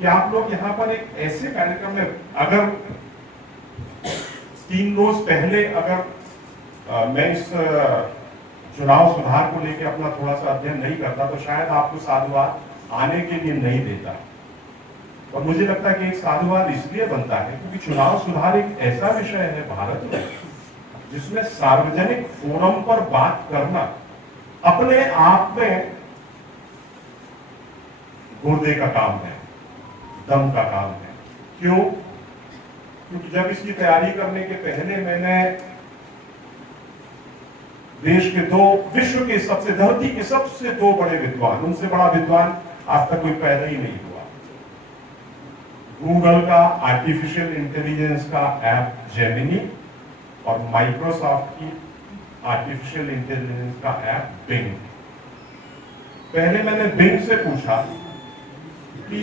कि आप लोग यहाँ पर एक ऐसे कार्यक्रम में, अगर 3 रोज पहले अगर मैं इस चुनाव सुधार को लेकर अपना थोड़ा सा अध्ययन नहीं करता तो शायद आपको साधुवाद आने के लिए नहीं देता। और मुझे लगता है कि एक साधुवाद इसलिए बनता है क्योंकि चुनाव सुधार एक ऐसा विषय है भारत में जिसमें सार्वजनिक फोरम पर बात करना अपने आप में गुर्दे का काम है, दम का काम है। क्यों? क्योंकि जब इसकी तैयारी करने के पहले मैंने देश के विश्व के सबसे, धरती के सबसे 2 बड़े विद्वान, उनसे बड़ा विद्वान आज तक कोई पैदा ही नहीं हुआ, गूगल का आर्टिफिशियल इंटेलिजेंस का ऐप जेमिनी और माइक्रोसॉफ्ट की आर्टिफिशियल इंटेलिजेंस का ऐप बिंग। पहले मैंने बिंग से पूछा कि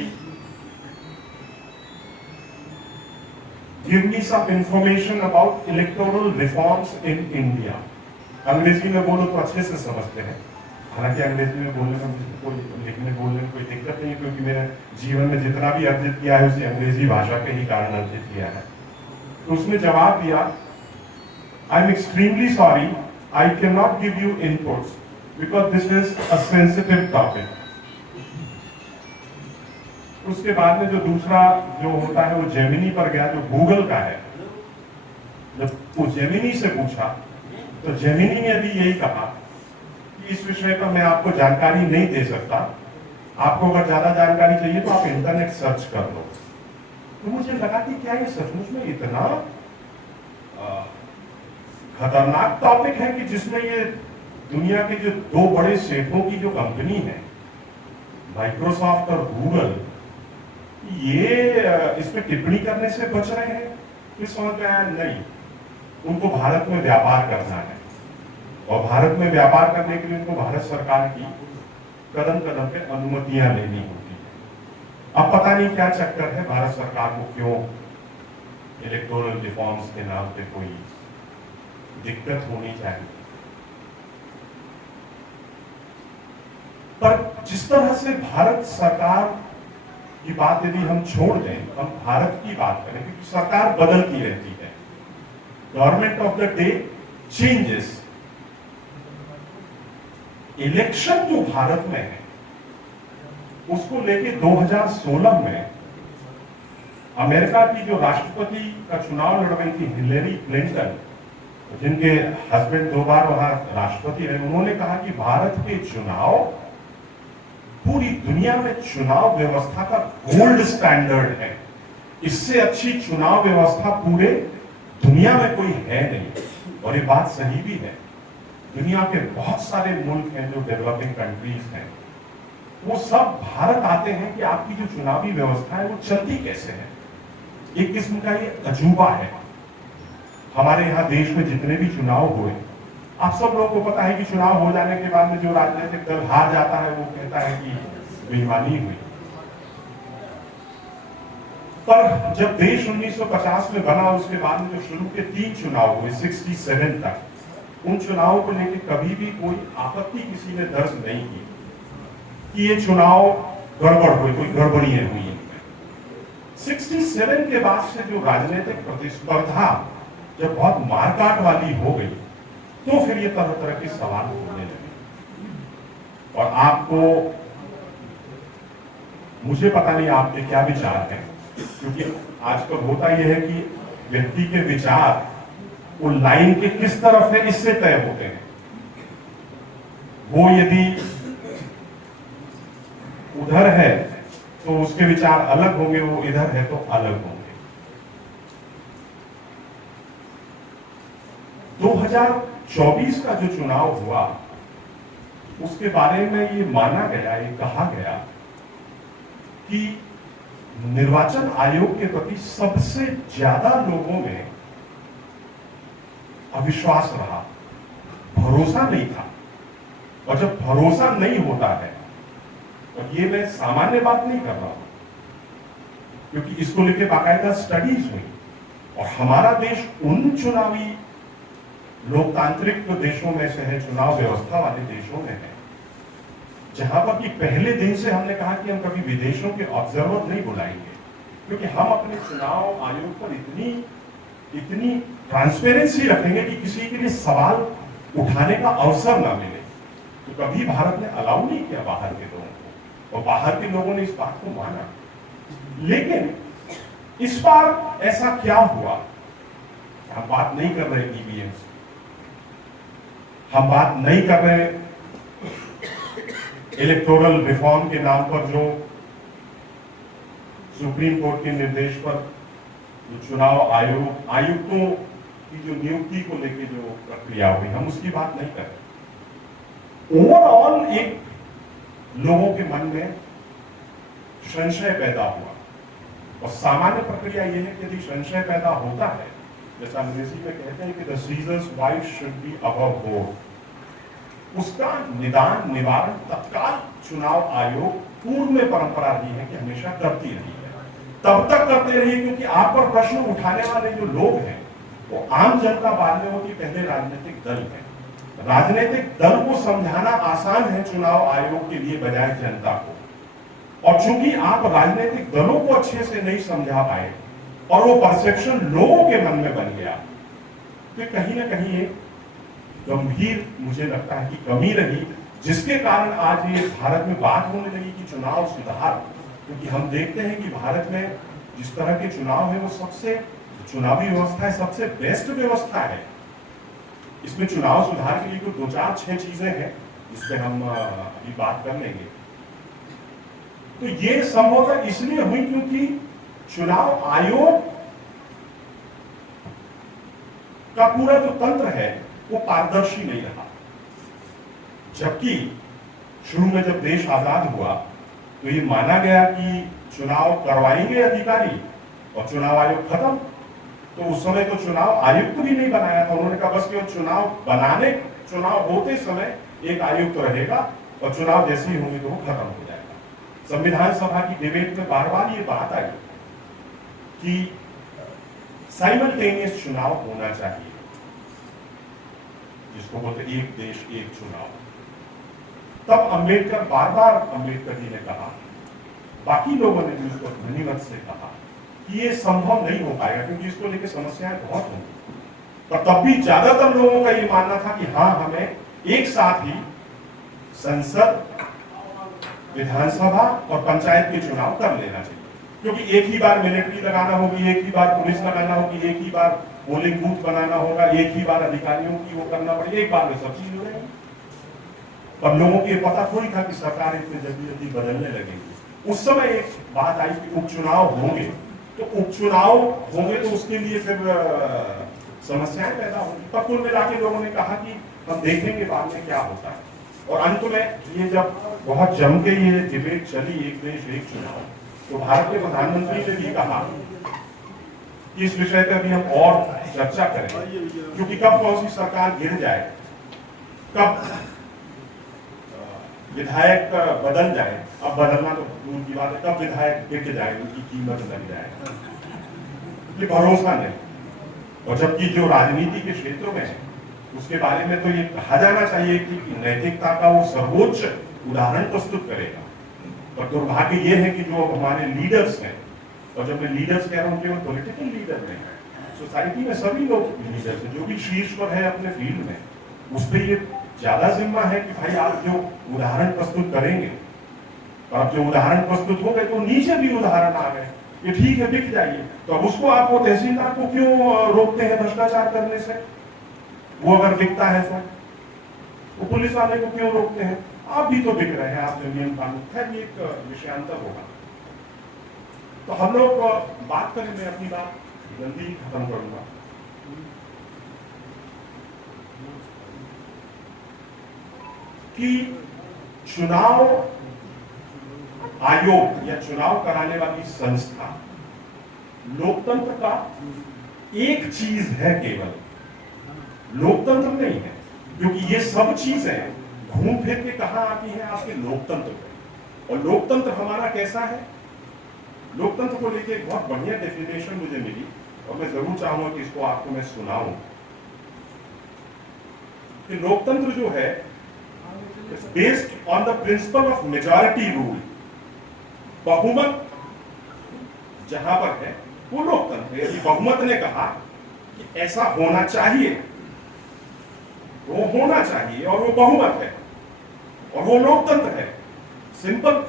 give me some information about electoral reforms in India. अंग्रेजी में बोलो तो अच्छे से समझते हैं, हालांकि अंग्रेजी में बोलने में कोई, लिखने बोलने में कोई दिक्कत नहीं, क्योंकि मैंने जीवन में जितना भी अर्जित किया है उसे अंग्रेजी भाषा के ही कारण अर्जित किया है। तो उसने जवाब दिया, I am extremely sorry, I can not give you inputs because this is a sensitive topic. उसके बाद में जो दूसरा जो होता है वो जेमिनी पर गया, जो गूगल का है। जब वो जेमिनी से पूछा तो जेमिनी ने भी यही कहा कि इस विषय पर मैं आपको जानकारी नहीं दे सकता, आपको अगर ज्यादा जानकारी चाहिए तो आप इंटरनेट सर्च कर लो। तो मुझे लगा कि क्या ये सचमुच में इतना खतरनाक टॉपिक है कि जिसमें ये दुनिया के जो 2 बड़े सेठों की जो कंपनी है, माइक्रोसॉफ्ट और गूगल, ये इस पे टिप्पणी करने से बच रहे हैं। फिर समझ में आया नहीं, उनको भारत में व्यापार करना है और भारत में व्यापार करने के लिए उनको भारत सरकार की कदम कदम पे अनुमतियां लेनी होती है। अब पता नहीं क्या चक्कर है, भारत सरकार को क्यों इलेक्टोरल रिफॉर्म्स के नाम पे कोई दिक्कत होनी चाहिए। पर जिस तरह से भारत सरकार की बात यदि हम छोड़ दें, हम भारत की बात करें, क्योंकि सरकार बदलती रहती है, government of the day changes. Election जो भारत में है उसको लेके 2016 में अमेरिका की जो राष्ट्रपति का चुनाव लड़ रही थी हिलेरी क्लिंटन, जिनके हस्बैंड 2 बार वहां राष्ट्रपति रहे, उन्होंने कहा कि भारत के चुनाव पूरी दुनिया में चुनाव व्यवस्था का गोल्ड स्टैंडर्ड है, इससे अच्छी चुनाव व्यवस्था पूरे दुनिया में कोई है नहीं। और ये बात सही भी है। दुनिया के बहुत सारे मुल्क हैं जो डेवलपिंग कंट्रीज हैं, वो सब भारत आते हैं कि आपकी जो चुनावी व्यवस्था है वो चलती कैसे है। एक किस्म का ये अजूबा है। हमारे यहाँ देश में जितने भी चुनाव हुए, आप सब लोगों को पता है कि चुनाव हो जाने के बाद में जो राजनीतिक दल हार जाता है वो कहता है कि बेईमानी हुई। पर जब देश 1950 में बना, उसके बाद में जो शुरू के 3 चुनाव हुए 67 तक, उन चुनावों को लेकर कभी भी कोई आपत्ति किसी ने दर्ज नहीं की कि ये चुनाव गड़बड़ हुई, कोई गड़बड़ियां हुई। 67 के बाद से जो राजनीतिक प्रतिस्पर्धा जब बहुत मारकाट वाली हो गई, तो फिर ये तरह तरह के सवाल होने लगे। और आपको, मुझे पता नहीं आपके क्या विचार हैं, क्योंकि आजकल होता यह है कि व्यक्ति के विचार वो लाइन के किस तरफ है इससे तय होते हैं। वो यदि उधर है तो उसके विचार अलग होंगे, वो इधर है तो अलग होंगे। 2024 का जो चुनाव हुआ उसके बारे में ये माना गया, ये कहा गया कि निर्वाचन आयोग के प्रति सबसे ज्यादा लोगों में अविश्वास रहा, भरोसा नहीं था। और जब भरोसा नहीं होता है, और ये मैं सामान्य बात नहीं कर रहा हूं, क्योंकि इसको लेके बाकायदा स्टडीज हुई, और हमारा देश उन चुनावी लोकतांत्रिक देशों में से है, चुनाव व्यवस्था वाले देशों में है, जहां पर कि पहले दिन से हमने कहा कि हम कभी विदेशों के ऑब्जर्वर नहीं बुलाएंगे, क्योंकि हम अपने चुनाव आयोग पर इतनी ट्रांसपेरेंसी रखेंगे कि किसी के लिए सवाल उठाने का अवसर ना मिले। तो कभी भारत ने अलाउ नहीं किया बाहर के लोगों को, और बाहर के लोगों ने इस बात को माना। लेकिन इस बार ऐसा क्या हुआ? हम बात नहीं कर रहे ईवीएम से, हम बात नहीं कर रहे इलेक्टोरल रिफॉर्म के नाम पर जो सुप्रीम कोर्ट के निर्देश पर जो चुनाव आयुक्तों की जो नियुक्ति को लेकर जो प्रक्रिया हुई, हम उसकी बात नहीं कर रहे। ओवरऑल एक लोगों के मन में संशय पैदा हुआ, और सामान्य प्रक्रिया यह है कि यदि संशय पैदा होता है, जैसा अंग्रेजी में कहते हैं कि the seizures wife should be above board, उसका निदान निवारण तत्काल चुनाव आयोग पूर्व में परंपरा रही है कि हमेशा करती रही है। तब तक करते रही क्योंकि आप पर प्रश्न उठाने वाले जो लोग हैं वो आम जनता बाद में होती, पहले राजनीतिक दल है। राजनीतिक दल को समझाना आसान है चुनाव आयोग के लिए बजाय जनता को, और चूंकि आप राजनीतिक दलों को अच्छे से नहीं समझा पाए और वो परसेप्शन लोगों के मन में बन गया, तो कहीं ना कहीं एक गंभीर मुझे लगता है कि कमी रही, जिसके कारण आज ये भारत में बात होने लगी कि चुनाव सुधार। क्योंकि हम देखते हैं कि भारत में जिस तरह के चुनाव है वो सबसे चुनावी व्यवस्था है, सबसे बेस्ट व्यवस्था है। इसमें चुनाव सुधार के लिए कुछ 2-4-6 चीजें हैं जिस पे हम अभी बात कर लेंगे। तो ये संभवतः इसलिए हुई क्योंकि चुनाव आयोग का पूरा जो तंत्र है वो पारदर्शी नहीं रहा। जबकि शुरू में जब देश आजाद हुआ तो ये माना गया कि चुनाव करवाएंगे अधिकारी और चुनाव आयोग खत्म। तो उस समय तो चुनाव आयुक्त भी नहीं बनाया था, उन्होंने कहा बस केवल चुनाव होते समय एक आयुक्त रहेगा और चुनाव जैसे ही होंगे तो वो खत्म हो जाएगा। संविधान सभा की डिबेट में बार बार ये बात आई कि साइमल्टेनियस चुनाव होना चाहिए, जिसको बोलते एक देश एक चुनाव। तब अंबेडकर जी ने कहा, बाकी लोगों ने भी उसको ध्वनिमत से कहा कि ये संभव नहीं हो पाएगा क्योंकि इसको लेकर समस्याएं बहुत होंगी। पर तब भी ज्यादातर लोगों का ये मानना था कि हाँ, हमें एक साथ ही संसद, विधानसभा और पंचायत के चुनाव कर लेना चाहिए, क्योंकि एक ही बार मिलिट्री लगाना होगी, एक ही बार पुलिस लगाना होगी, एक ही बार पोलिंग बूथ बनाना होगा, एक ही बार अधिकारियों की वो करना पड़ेगा, एक बार में सब चीज हो जाएगी। पर लोगों को ये पता थोड़ी था कि सरकार इतनी जल्दी बदलने लगेगी। उस समय एक बात आई कि उपचुनाव होंगे, तो उपचुनाव होंगे तो उसके लिए फिर समस्याएं पैदा होंगी। पर कुल मिला के लोगों ने कहा कि हम देखेंगे बाद में क्या होता है। और अंत में ये जब बहुत जम के ये डिबेट चली, एक देश एक चुनाव, तो भारत के प्रधानमंत्री ने भी कहा कि इस विषय पर भी हम और चर्चा करें, क्योंकि कब कौन सी सरकार गिर जाए, कब विधायक बदल जाए, अब बदलना तो दूर की बात है, कब विधायक गिर जाए, उनकी कीमत लग जाए, ये भरोसा नहीं। और जबकि जो राजनीति के क्षेत्रों में है उसके बारे में तो ये कहा जाना चाहिए कि नैतिकता का वो सर्वोच्च उदाहरण प्रस्तुत करेगा। पर दुर्भाग्य ये है कि जो हमारे लीडर्स हैं, और जब मैं लीडर्स कह रहा हूँ केवल पॉलिटिकल लीडर नहीं है, सोसाइटी में सभी लोग लीडर्स हैं, जो भी शीर्ष पर है अपने फील्ड में, उस पर ये ज्यादा जिम्मा है कि भाई आप जो उदाहरण प्रस्तुत करेंगे, और आप जो उदाहरण प्रस्तुत हो गए तो नीचे भी उदाहरण आ गए, ये ठीक है बिक जाइए, तो अब उसको आप वो तहसीलदार को क्यों रोकते हैं भ्रष्टाचार करने से? वो अगर बिकता है तो पुलिस वाले को क्यों रोकते हैं? आप भी तो बिक रहे हैं, आप जो नियम कानून है, ये एक विषयांतर होगा। तो हम लोग बात करें, मैं अपनी बात जल्दी खत्म करूंगा। कि चुनाव आयोग या चुनाव कराने वाली संस्था लोकतंत्र का एक चीज है, केवल लोकतंत्र नहीं है, क्योंकि ये सब चीजें घूम फिर के कहां आती हैं? आपके लोकतंत्र पे। और लोकतंत्र हमारा कैसा है? लोकतंत्र को लेकर एक बहुत बढ़िया डेफिनेशन मुझे मिली, और मैं जरूर चाहूंगा कि इसको आपको मैं सुनाऊं। कि लोकतंत्र जो है it's based on the principle of majority rule. बहुमत जहां पर है वो लोकतंत्र है। यदि बहुमत ने कहा कि ऐसा होना चाहिए, वो होना चाहिए और वो बहुमत है और वो लोकतंत्र है। सिंपल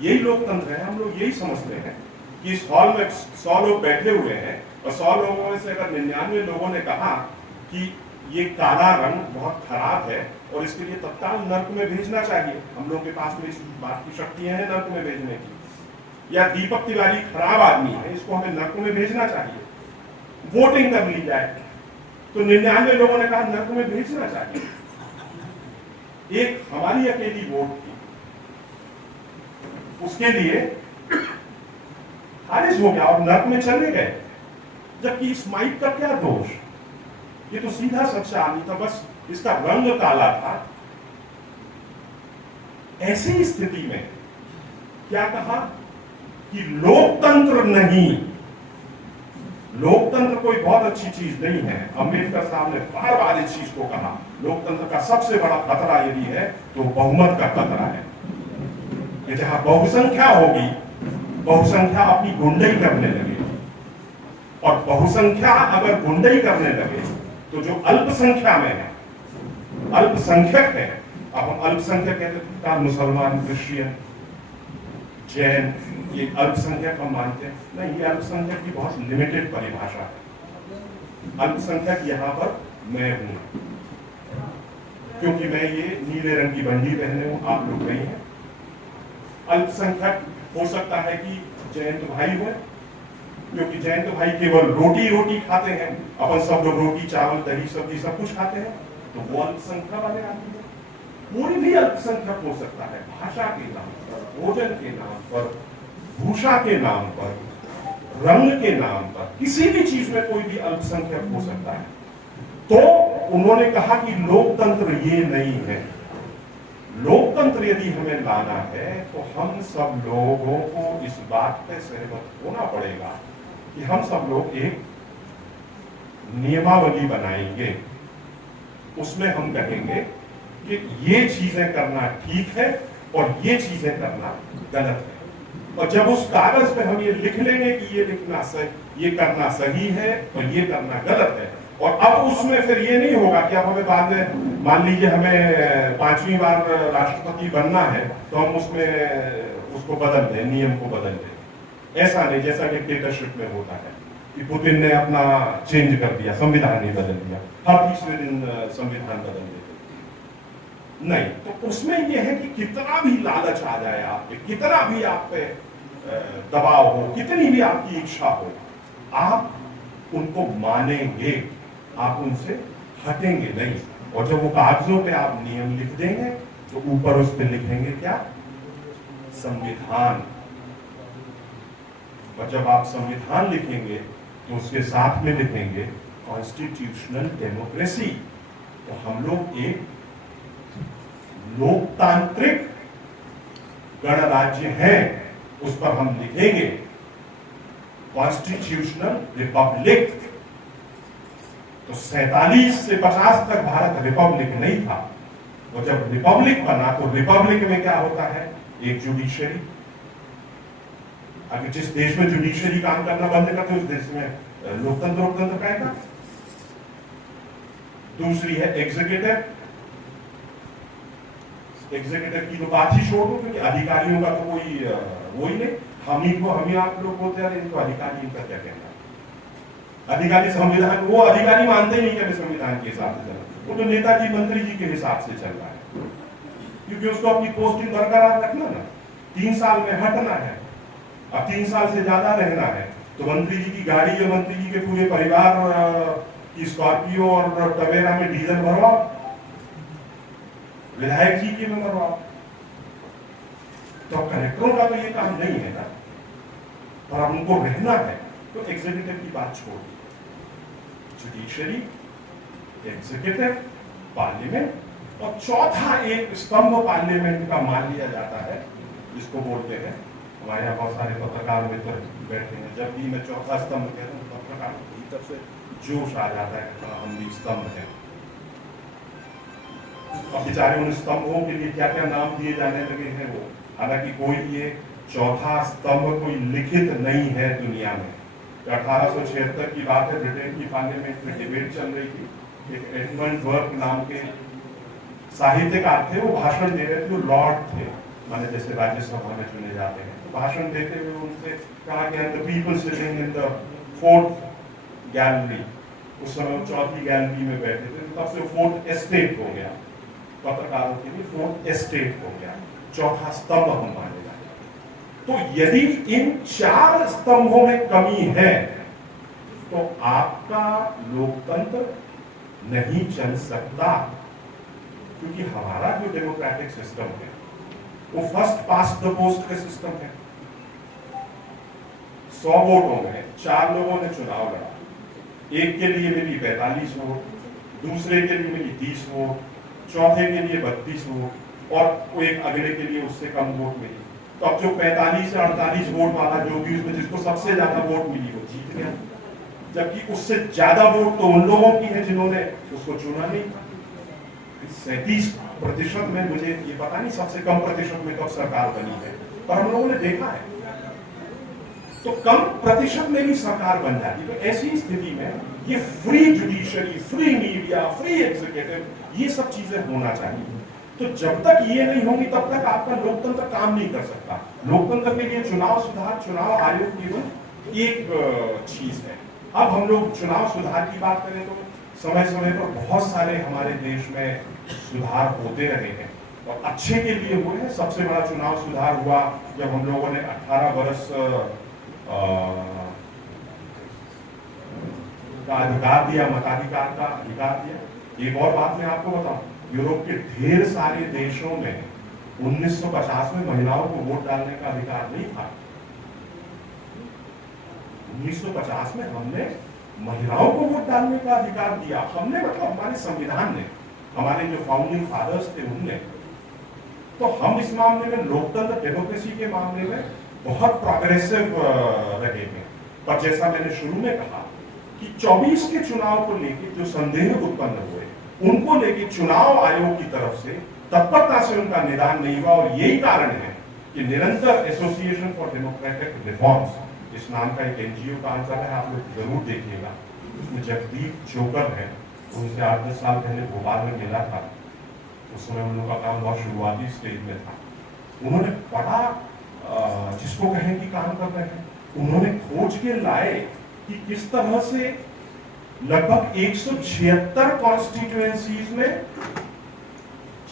यही लोकतंत्र है। हम लोग यही समझते हैं कि इस हॉल में 100 लोग बैठे हुए हैं और 100 लोगों में से अगर 99 लोगों ने कहा कि ये काला रंग बहुत खराब है और इसके लिए तत्काल नर्क में भेजना चाहिए, हम लोग के पास में इस बात की शक्तियां हैं नर्क में भेजने की, या दीपक तिवारी खराब आदमी है, इसको हमें नर्क में भेजना चाहिए, वोटिंग कर ली जाए, तो 99 लोगों ने कहा नर्क में भेजना चाहिए। एक हमारी अकेली वोट थी, उसके लिए खारिज हो गया और नर्क में चले गए। जबकि इस माइक का क्या दोष, ये तो सीधा सच्चा आदमी था, बस इसका रंग काला था। ऐसी स्थिति में क्या कहा कि लोकतंत्र नहीं, लोकतंत्र कोई बहुत अच्छी चीज नहीं है। अंबेडकर साहब ने बार बार इस चीज को कहा, लोकतंत्र का सबसे बड़ा खतरा यदि है तो बहुमत का खतरा है कि जहां बहुसंख्या होगी, बहुसंख्या अपनी गुंडई करने लगे, और बहुसंख्या अगर गुंडई करने लगे तो जो अल्पसंख्या में है, अल्पसंख्यक है, अब हम अल्पसंख्यक कहते हैं मुसलमान, क्रिश्चियन, जैन, ये अल्पसंख्यक हम मानते हैं नहीं, ये अल्पसंख्यक की बहुत लिमिटेड परिभाषा है। अल्पसंख्यक यहां पर मैं हूं, क्योंकि मैं ये नीले रंग की बंडी पहने हूं, आप लोग नहीं हैं। अल्पसंख्यक हो सकता है कि जयंत भाई हो, क्योंकि जयंत भाई केवल रोटी खाते हैं, अपन सब लोग रोटी चावल दही सब्जी सब कुछ खाते हैं, तो वो अल्पसंख्यक वाले आदमी है। कोई भी अल्पसंख्यक हो सकता है, भाषा के नाम पर, भोजन के नाम पर, भूषा के नाम पर, रंग के नाम पर, किसी भी चीज में कोई भी अल्पसंख्यक हो सकता है। तो उन्होंने कहा कि लोकतंत्र ये नहीं है। लोकतंत्र यदि हमें लाना है तो हम सब लोगों को इस बात पे सहमत होना पड़ेगा कि हम सब लोग एक नियमावली बनाएंगे, उसमें हम कहेंगे कि ये चीजें करना ठीक है और ये चीजें करना गलत है। और जब उस कागज पे हम ये लिख लेंगे कि ये ये करना सही है और ये करना गलत है, और अब उसमें फिर ये नहीं होगा कि अब हमें बाद में मान लीजिए हमें 5वीं बार राष्ट्रपति बनना है तो हम उसमें उसको बदल दें, नियम को बदल दें। ऐसा नहीं जैसा डिक्टेटरशिप में होता है कि पुतिन ने अपना चेंज कर दिया, संविधान ही बदल दिया, हर तीसरे दिन संविधान बदल देते। नहीं, तो उसमें यह है कि कितना भी लालच आ जाए आप पे, कितना भी आप पे दबाव हो, कितनी भी आपकी इच्छा हो, आप उनको मानेंगे, आप उनसे हटेंगे नहीं। और जब वो कागजों पे आप नियम लिख देंगे तो ऊपर उस पे लिखेंगे क्या, संविधान। और जब आप संविधान लिखेंगे तो उसके साथ में लिखेंगे कॉन्स्टिट्यूशनल डेमोक्रेसी। तो हम लोग एक लोकतांत्रिक गणराज्य हैं, उस पर हम लिखेंगे कॉन्स्टिट्यूशनल रिपब्लिक। तो 47 से 50 तक भारत रिपब्लिक नहीं था, और जब रिपब्लिक बना तो रिपब्लिक में क्या होता है, एक जुडिशरी। अगर जिस देश में जुडिशरी काम करना बंद करते उस देश में लोकतंत्र पाएगा। दूसरी है एग्जीक्यूटिव। एग्जीक्यूटिव की तो बात ही छोड़ दो, क्योंकि अधिकारियों का तो कोई वो ही नहीं, हम ही आप लोग बोलते हैं इनको अधिकारी, इनका क्या कहना है। अधिकारी संविधान, वो अधिकारी मानते ही नहीं कि संविधान के हिसाब से चल, वो तो नेताजी मंत्री जी के हिसाब से चल रहा है, क्योंकि उसको अपनी पोस्टिंग बरकरार रखना ना, 3 साल में हटना है, अब 3 साल से ज्यादा रहना है, तो मंत्री जी की गाड़ी या मंत्री जी के पूरे परिवार की स्कॉर्पियो और टवेरा में डीजल भरवाओ, विधायक जी की में भरवाओ। तो कलेक्टरों का तो ये काम नहीं है ना, पर अब उनको रहना है तो एग्जीक्यूटिव की बात छोड़ दी, जुडिशरी, एग्जीक्यूटिव, पार्लियामेंट, और चौथा एक स्तंभ पार्लियामेंट का मान लिया जाता है, जिसको बोलते हैं, हमारे यहाँ बहुत सारे पत्रकार मित्र बैठे हैं, जब भी मैं चौथा स्तंभ कहता हूँ तो पत्रकार की तरफ से जोश आ जाता है कि हम भी स्तंभ हैं। अब बेचारे उन स्तंभों के लिए क्या क्या नाम दिए जाने लगे हैं वो, हालांकि कोई ये चौथा स्तंभ कोई लिखित नहीं है दुनिया में। 1876 की बात है, ब्रिटेन की पार्लियामेंट में डिबेट चल रही थी, एक एडमंड बर्क नाम के साहित्यकार थे, वो भाषण दे रहे थे, वो लॉर्ड थे, माने जैसे राज्यसभा में चुने जाते हैं, तो भाषण देते हुए उनसे कहा गया the people sitting in the fourth gallery, उस समय वो चौथी गैलरी में बैठे थे, तब से फोर्थ एस्टेट हो गया, पत्रकारों के लिए फोर्थ एस्टेट हो गया, चौथा स्तंभ हम माने जाते। तो यदि इन 4 स्तंभों में कमी है तो आपका लोकतंत्र नहीं चल सकता, क्योंकि हमारा जो डेमोक्रेटिक सिस्टम है वो फर्स्ट पास्ट द पोस्ट का सिस्टम है। 100 वोटों में 4 लोगों ने चुनाव लड़ा, एक के लिए मिली 45 वोट, दूसरे के लिए मिली 30 वोट, चौथे के लिए 32 वोट और एक अगले के लिए उससे कम वोट मिली। तो अब जो 45 से 48 वोट वाला जो भी उसमें जिसको सबसे ज्यादा वोट मिली वो जीत गया, जबकि उससे ज्यादा वोट तो उन लोगों की है जिन्होंने उसको चुना नहीं। 37% में, मुझे ये पता नहीं सबसे कम प्रतिशत में कब सरकार बनी है, पर हम लोगों ने देखा है तो कम प्रतिशत में भी सरकार बन जाती। तो ऐसी स्थिति में ये free judiciary, free media, free executive, ये सब चीजें होना चाहिए। तो जब तक ये नहीं होंगी तब तक आपका लोकतंत्र काम नहीं कर सकता। लोकतंत्र के लिए चुनाव सुधार, चुनाव आयोग केवल एक चीज है। अब हम लोग चुनाव सुधार की बात करें तो समय समय पर बहुत सारे हमारे देश में सुधार होते रहे हैं और अच्छे के लिए हुए हैं। सबसे बड़ा चुनाव सुधार हुआ जब हम लोगों ने 18 वर्ष का अधिकार दिया, मताधिकार का अधिकार दिया। एक और बात मैं आपको बताऊं, यूरोप के ढेर सारे देशों में 1950 में महिलाओं को वोट डालने का अधिकार नहीं था। 1950 में हमने महिलाओं को वोट डालने का अधिकार दिया। हमने मतलब हमारे संविधान ने, हमारे जो फाउंडिंग फादर्स थे उनने। तो हम इस मामले में लोकतंत्र, डेमोक्रेसी के मामले में बहुत प्रोग्रेसिव रहे हैं। पर जैसा मैंने शुरू में कहा कि 24 के चुनाव को लेकर जो संदेह उत्पन्न हुए, उनको लेकर चुनाव आयोग की तरफ से तत्परता से उनका निदान नहीं हुआ। और यही कारण है कि निरंतर एसोसिएशन फॉर डेमोक्रेटिक रिफॉर्म्स, इस नाम का एक एनजीओ काम कर रहा है, आप लोग जरूर देखिएगा। उसमें जगदीप जोकर है, उनसे 8-10 साल पहले भोपाल में मिला था, उस समय उन लोगों का काम बहुत शुरुआती स्टेज में था। उन्होंने बड़ा जिसको कहें कि काम कर रहे हैं, उन्होंने खोज के लाए कि किस तरह से लगभग 176 कॉन्स्टिट्यूएंसीज में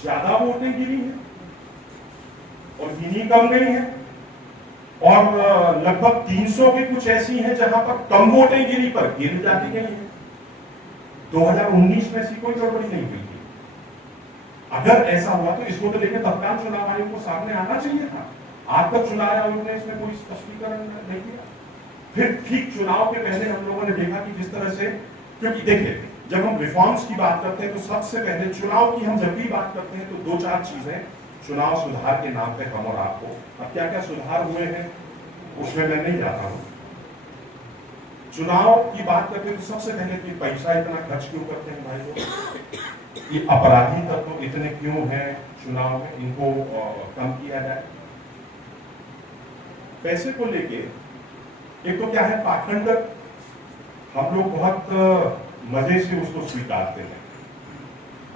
ज्यादा वोटें गिरी हैं और गिनी कम गई हैं, और लगभग 300 की कुछ ऐसी हैं जहां पर कम वोटें गिरी पर गिर जाती गई हैं। 2019 में ऐसी कोई गड़बड़ी नहीं हुई थी। अगर ऐसा हुआ तो इसको तो लेकर तत्काल चुनाव आयोग को सामने आना चाहिए था। आज तक चुनाव आयोग ने इसमें कोई स्पष्टीकरण नहीं दिया। फिर ठीक चुनाव के पहले हम लोगों ने देखा कि जिस तरह से, क्योंकि देखिए जब हम रिफॉर्म्स की बात करते हैं तो सबसे पहले चुनाव की हम जब भी बात करते हैं तो 2-4 चीजें चुनाव सुधार के नाम पे हम और आपको, अब क्या क्या सुधार हुए हैं उसमें मैं नहीं जाता हूं। चुनाव की बात करते हैं तो सबसे पहले कि पैसा इतना खर्च क्यों करते हैं भाई लोग, ये अपराधी तत्व इतने क्यों हैं चुनाव में, इनको कम किया जाए। पैसे को लेके एक तो क्या है, पाखंड हम लोग बहुत मजे से उसको स्वीकारते हैं।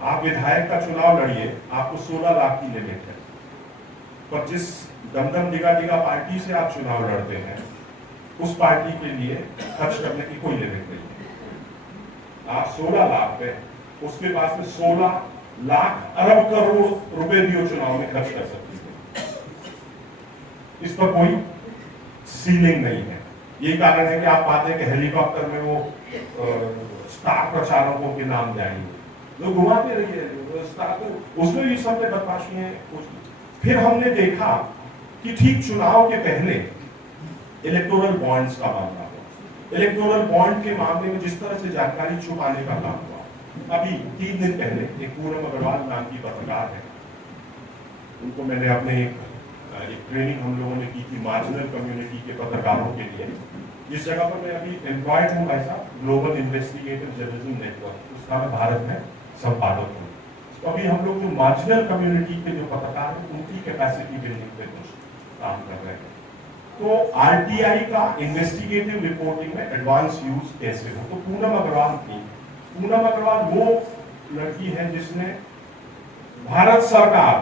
आप विधायक का चुनाव लड़िए, आपको 16 लाख की लिमिट है, पर जिस दमदम दिगा पार्टी से आप चुनाव लड़ते हैं उस पार्टी के लिए खर्च करने की कोई लिमिट नहीं है। आप 16 लाख पे उसके पास में 16 लाख अरब करोड़ रुपए भी वो चुनाव में खर्च कर सकती है। इस पर कोई सीलिंग नहीं है। यही कारण है कि आप पाते हैं कि हेलीकॉप्टर में वो स्टार प्रचारकों के नाम जाएंगे, लोग घुमाते रहिए तो उसमें भी सब में बदमाशियां कुछ। फिर हमने देखा कि ठीक चुनाव के पहले इलेक्टोरल बॉन्ड्स का मामला हुआ। इलेक्टोरल बॉन्ड के मामले में जिस तरह से जानकारी छुपाने का काम हुआ, अभी 3 दिन पहले एक पूनम अग्रवाल नाम की पत्रकार है, उनको मैंने अपने एक ट्रेनिंग हम लोगों ने की थी मार्जिनल कम्युनिटी के पत्रकारों के लिए, जिस जगह पर मैं अभी एम्प्लॉयड हूँ, ऐसा ग्लोबल इन्वेस्टिगेटिव जर्नलिज्म नेटवर्क, उसका मैं भारत में संपादक हूँ। तो अभी हम लोग जो मार्जिनल कम्युनिटी के जो पत्रकार हैं उनकी कैपेसिटी बिल्डिंग पे कुछ काम कर रहे हैं। तो आरटीआई का इन्वेस्टिगेटिव रिपोर्टिंग में एडवांस यूज कैसे हो, तो पूनम अग्रवाल थी। पूनम अग्रवाल वो लड़की है जिसने भारत सरकार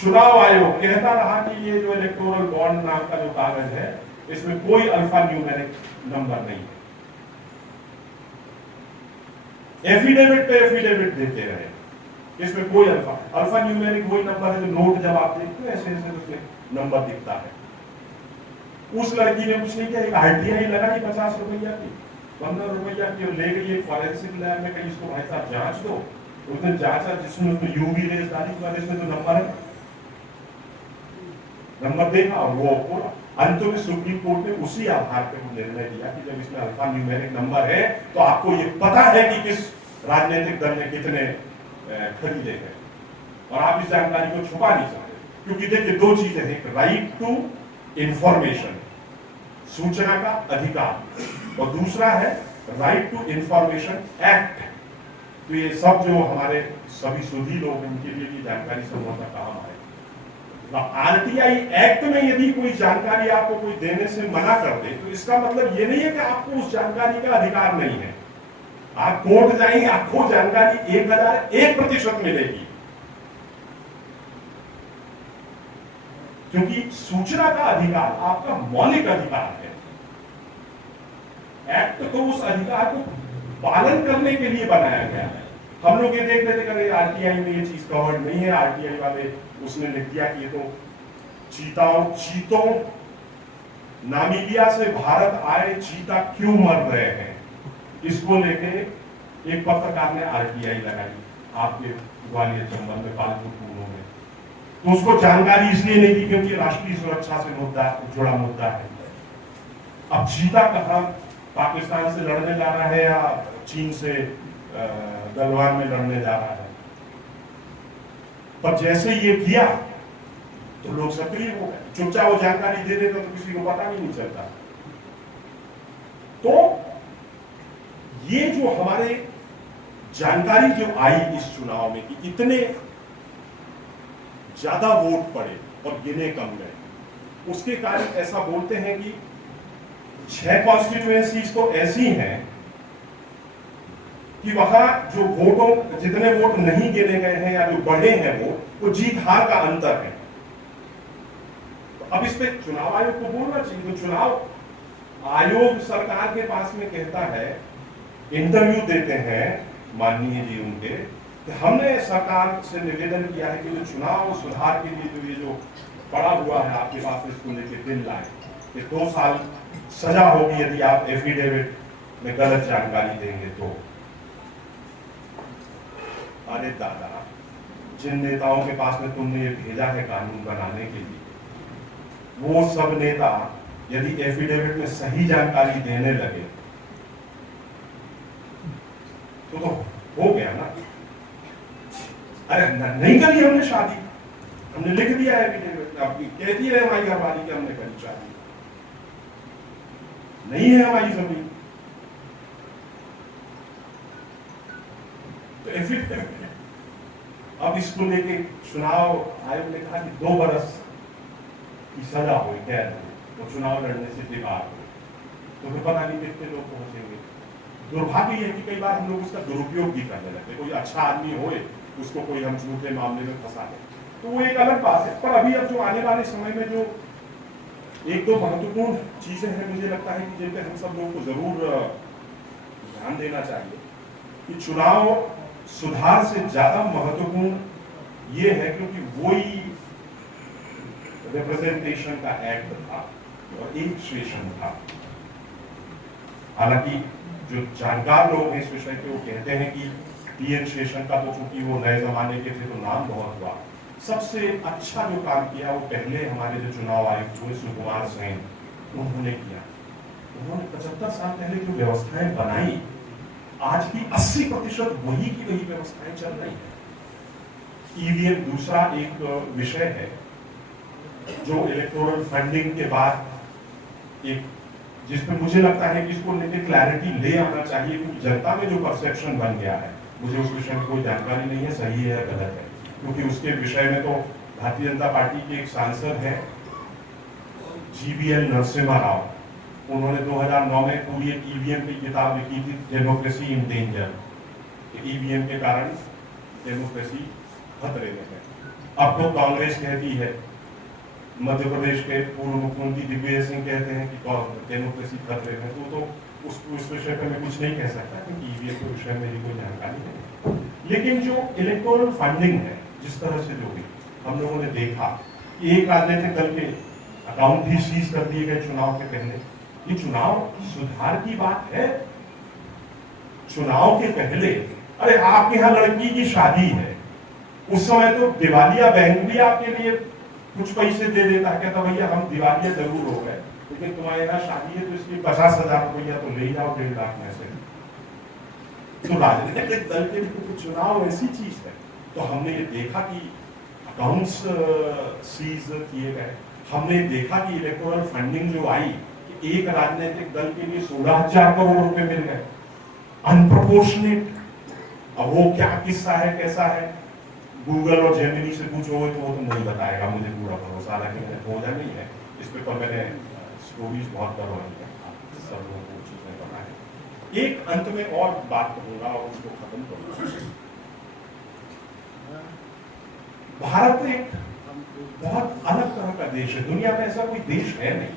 चुनाव आयोग कहता रहा कि ये जो इलेक्टोरल बॉन्ड नाम का जो कागज है इसमें कोई अल्फा न्यूमेरिक नंबर नहीं है, एफिडेविट पे एफिडेविट देते रहे, इसमें कोई अल्फा न्यूमेरिक वही नंबर है जो नोट जब आप देखते हैं ऐसे ऐसे उसमें नंबर दिखता है। उस लड़की ने कुछ नहीं किया, एक आरटीआई लगाई 50 रुपया की, 15 रुपया की, ले गई एक फॉरेंसिक लैब में, कहीं इसको भाई साहब जांच दो। उसने जांचा, जिसमें उसने यूवी रेज डाली, इसमें तो नंबर है, नंबर देखा और वो पूरा। अंत में सुप्रीम कोर्ट ने उसी आधार पर वो निर्णय दिया कि जब इसमें अल्फा न्यूमेरिक नंबर है तो आपको ये पता है कि किस राजनीतिक दल ने कितने खरीदे हैं और आप इस जानकारी को छुपा नहीं सकते। क्योंकि देखिए दो चीजें हैं, एक राइट टू इंफॉर्मेशन, सूचना का अधिकार, और दूसरा है राइट टू इंफॉर्मेशन एक्ट। तो ये सब जो हमारे सभी सुधी लोग हैं उनके लिए जानकारी समूह का काम है। आरटीआई एक्ट में यदि कोई जानकारी आपको कोई देने से मना कर दे तो इसका मतलब ये नहीं है कि आपको उस जानकारी का अधिकार नहीं है। आप कोर्ट जाएंगे, आपको जानकारी 1001% मिलेगी, क्योंकि सूचना का अधिकार आपका मौलिक अधिकार है। एक्ट तो उस अधिकार को पालन करने के लिए बनाया गया है। हम लोग ये देख लेते करें आरटीआई में ये चीज कवर्ड नहीं है, आरटीआई वाले उसने लिख दिया कि ये तो चीतों नामीबिया से भारत आए चीता क्यों मर रहे हैं, इसको लेके एक पत्रकार ने आरटीआई लगाई आपके ग्वालियर चंबल में पालतू टूलों में। तो उसको जानकारी इसलिए नहीं दी क्योंकि राष्ट्रीय सुरक्षा से जुड़ा मुद्दा है। अब चीता कहां पाकिस्तान से लड़ने जा रहा है या चीन से गलवान में लड़ने जा रहा है, पर जैसे ये किया तो लोग सक्रिय हो गए। चुपचाप वो जानकारी दे देता तो किसी को पता भी नहीं चलता। तो ये जो हमारे जानकारी जो आई इस चुनाव में कि इतने ज्यादा वोट पड़े और गिने कम गए, उसके कारण ऐसा बोलते हैं कि 6 कॉन्स्टिट्यूएंसीज तो ऐसी हैं कि वहां जो वोटों जितने वोट नहीं गिने गए हैं या जो बढ़े हैं वो जीत हार का अंतर है। तो अब इस पे चुनाव आयोग को बोलना चाहिए। तो चुनाव आयोग सरकार के पास में कहता है, इंटरव्यू देते हैं माननीय जी उनके, कि हमने सरकार से निवेदन किया है कि जो चुनाव सुधार के लिए जो ये जो पड़ा हुआ है आपके पास इसको लेके बिल लाए, कि 2 साल सजा होगी यदि आप एफिडेविट में गलत जानकारी देंगे तो। अरे दादा, जिन नेताओं के पास में तुमने ये भेजा है कानून बनाने के लिए, वो सब नेता यदि एफिडेविट में सही जानकारी देने लगे तो हो गया ना। अरे नहीं करी हमने शादी, हमने लिख दिया है एफिडेविट, आपकी कहती है हमारी घरवाली कि हमने करी शादी, नहीं है हमारी जमीन, तो एफिडेविट। अब इसको लेके चुनाव आयोग ने कहा कि 2 बरस की सजा हो, कैद हो, तो चुनाव लड़ने से बेकार हो। तो फिर पता नहीं कितने लोग पहुंचेंगे। दुर्भाग्य यह कि कई बार हम लोग उसका दुरुपयोग भी करने लगते। कोई अच्छा आदमी होए, उसको कोई हम झूठे मामले में फंसा दें, तो वो एक अलग बात है। पर अभी अब जो आने वाले समय में जो 1-2 महत्वपूर्ण चीजें हैं, मुझे लगता है कि जिन पे हम सब लोगों को जरूर ध्यान देना चाहिए कि चुनाव सुधार से ज्यादा महत्वपूर्ण ये है क्योंकि वही रिप्रेजेंटेशन का एक्ट था और एक सेशन था। हालांकि जो जानकार लोग हैं इस विषय के, वो कहते हैं कि टीएन शेषन का तो चूंकि वो नए जमाने के थे तो नाम बहुत हुआ। सबसे अच्छा जो काम किया वो पहले हमारे जो चुनाव आयुक्त हुए सुकुमार सेन, उन्होंने किया। उन्होंने 75 साल पहले जो व्यवस्थाएं बनाई, आज की 80% वही की वही व्यवस्थाएं चल रही है। ईवीएम दूसरा एक विषय है जो इलेक्टोरल फंडिंग के बाद एक जिसमें मुझे लगता है कि इसको लेकर क्लैरिटी ले आना चाहिए, क्योंकि जनता में जो परसेप्शन बन गया है मुझे उस विषय में कोई जानकारी नहीं है, सही है या गलत है, क्योंकि उसके विषय में तो भारतीय जनता पार्टी के एक सांसद हैं GVL नरसिम्हा राव, उन्होंने 2009 में पूरी एक EVM की किताब लिखी थी, डेमोक्रेसी इन डेंजर। EVM के कारण डेमोक्रेसी खतरे में है। अब तो कांग्रेस कहती है, मध्य प्रदेश के पूर्व मुख्यमंत्री दिग्विजय सिंह कहते हैं कि डेमोक्रेसी खतरे में, तो उस विषय पर मैं कुछ नहीं कह सकता, क्योंकि EVM के विषय में मेरी कोई जानकारी नहीं। लेकिन जो इलेक्टोरल फंडिंग है, जिस तरह से जो भी हम लोगों ने देखा कि एक राजनीतिक दल के अकाउंट ही सीज कर दिए गए चुनाव के पहले, ये चुनाव सुधार की बात है? चुनाव के पहले, अरे आपके यहाँ लड़की की शादी है, उस समय तो दिवालिया बैंक भी आपके लिए कुछ पैसे दे देता है, कहता भैया हम दिवालिया जरूर हो गए, लेकिन तुम्हारे यहाँ शादी है तो इसलिए 50,000 रुपया तो ले जाओ, 1.5 लाख में से। तो राजनीतिक दल के लिए चुनाव ऐसी चीज है। तो हमने ये देखा कि अकाउंट्स सीज किए गए, हमने देखा कि इलेक्टोरल फंडिंग जो आई कि एक राजनीतिक दल के लिए 16,000 करोड़ रुपए मिल गए, अनप्रोपोर्शनेट। अब वो क्या किस्सा है, कैसा है, गूगल और जेमिनी से पूछोगे तो वो तो नहीं बताएगा, मुझे पूरा भरोसा, हालांकि मैंने खोजा नहीं है इस पे, पर मैंने स्टोरीज बहुत करवाई है, सब लोगों को चीजें पता है। एक अंत में और बात कहूंगा और उसको खत्म करूंगा। भारत एक बहुत अलग तरह का देश है, दुनिया में ऐसा कोई देश है नहीं।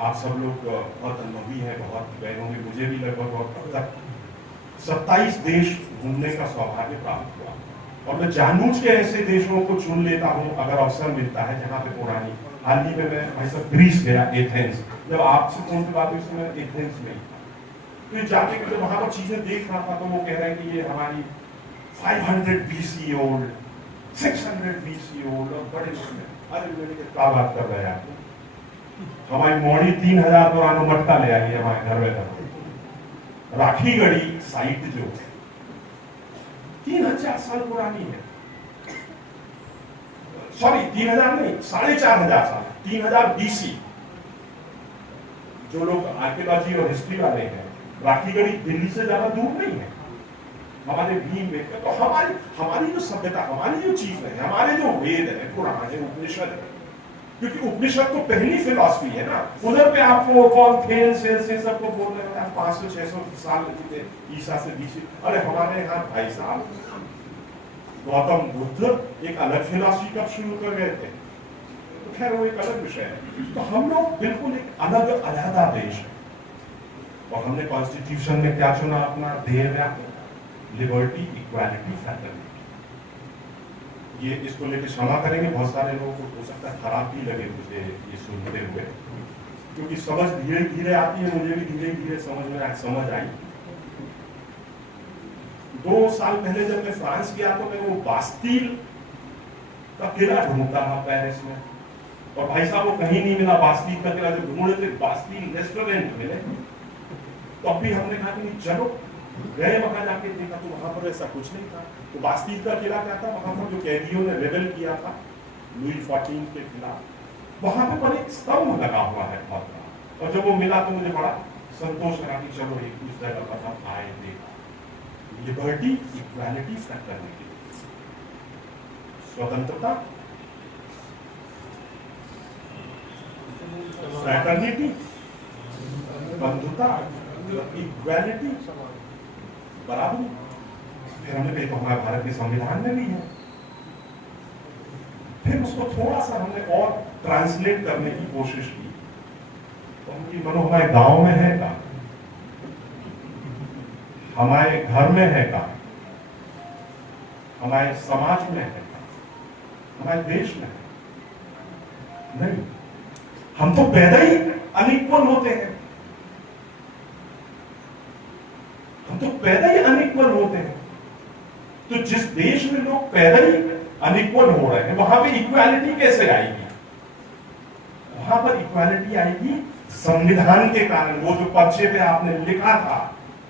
आप सब लोग बहुत अनुभवी हैं, बहुत गए होंगे, मुझे भी लगभग अब तक 27 देश घूमने का सौभाग्य प्राप्त हुआ, और मैं जानबूझ के ऐसे देशों को चुन लेता हूं अगर अवसर मिलता है जहां पे पुरानी। हाल ही में मैं भाई साहब ग्रीस गया, एथेंस, जब आपसे कौन सी बात हुई उसमें एथेंस में था, तो जाके जब वहां पर चीजें देख रहा था तो वो कह रहे हैं कि ये हमारी 500 BC ओल्ड, 600 BC ओल्ड, और बड़े अरे मैंने क्या बात कर रहे हैं आप, हमारी मॉडी 3000 पुराना मटका ले आई है हमारे घर में। राखी गढ़ी साइट जो 3000 साल पुरानी है, सॉरी 3000 नहीं, 4500 साल, 3000 BC। जो लोग आर्कियोलॉजी और हिस्ट्री वाले हैं, राखी गढ़ी दिल्ली से ज्यादा दूर नहीं है, हमारे भीम में। तो हमारी जो सभ्यता, हमारी जो चीज है, हमारे जो वेद है, पुराण है, उपनिषद है, क्योंकि उपनिषद तो पहली फिलॉसफी है ना, उधर पे आपको कौन खेल से सबको बोल रहे हैं 500-600 साल ईसा से BC। अरे हमारे यहाँ भाई साहब गौतम बुद्ध एक अलग फिलॉसफी कब शुरू कर गए थे, तो खैर वो एक अलग विषय है। तो हम लोग बिल्कुल एक अलग अलहदा देश है, और हमने कॉन्स्टिट्यूशन में क्या चुना, अपना ध्येय वाक्य, लिबर्टी, इक्वालिटी, फ्रेटर्निटी। ये इसको लेकर क्षमा करेंगे, बहुत सारे लोगों को हो सकता है खराब भी लगे मुझे ये सुनते हुए, क्योंकि समझ धीरे धीरे आती है, मुझे भी धीरे धीरे समझ आई। 2 साल पहले जब मैं फ्रांस गया तो मैं वो बास्टील का किला ढूंढता था पेरिस में, और भाई साहब वो कहीं नहीं मिला बास्टील का किला, जो ढूंढे थे बास्टील रेस्टोरेंट मिले। तो अभी हमने कहा कि चलो, गए वहां जाके देखा तो वहां पर ऐसा कुछ नहीं था। तो बास्टील का किला क्या था, वहां पर जो कैदियों ने रेबेल किया था लुई 14 के खिलाफ, वहां पर एक स्तंभ लगा हुआ है बहुत बड़ा, और जब वो मिला तो मुझे बड़ा संतोष लगा कि चलो एक उस जगह पर हम आए, देखा। लिबर्टी, इक्वालिटी, फ्रेटर्निटी, स्वतंत्रता, फ्रेटर्निटी, बंधुता, इक्वालिटी, बराबरी। फिर हमने कहा तो हमारे भारत के संविधान में भी है। फिर उसको थोड़ा सा हमने और ट्रांसलेट करने की कोशिश की, तो हम मनो हमारे गांव में है का, हमारे घर में है का, हमारे समाज में है का, हमारे देश में है नहीं। हम तो पैदा ही अनइक्वल होते हैं, हम तो पैदा ही अनइक्वल होते हैं। तो जिस देश में लोग पैदा ही अनइक्वल हो रहे हैं, वहां पे इक्वालिटी कैसे आएगी? वहां पर इक्वालिटी आएगी संविधान के कारण। वो जो पर्चे पे आपने लिखा था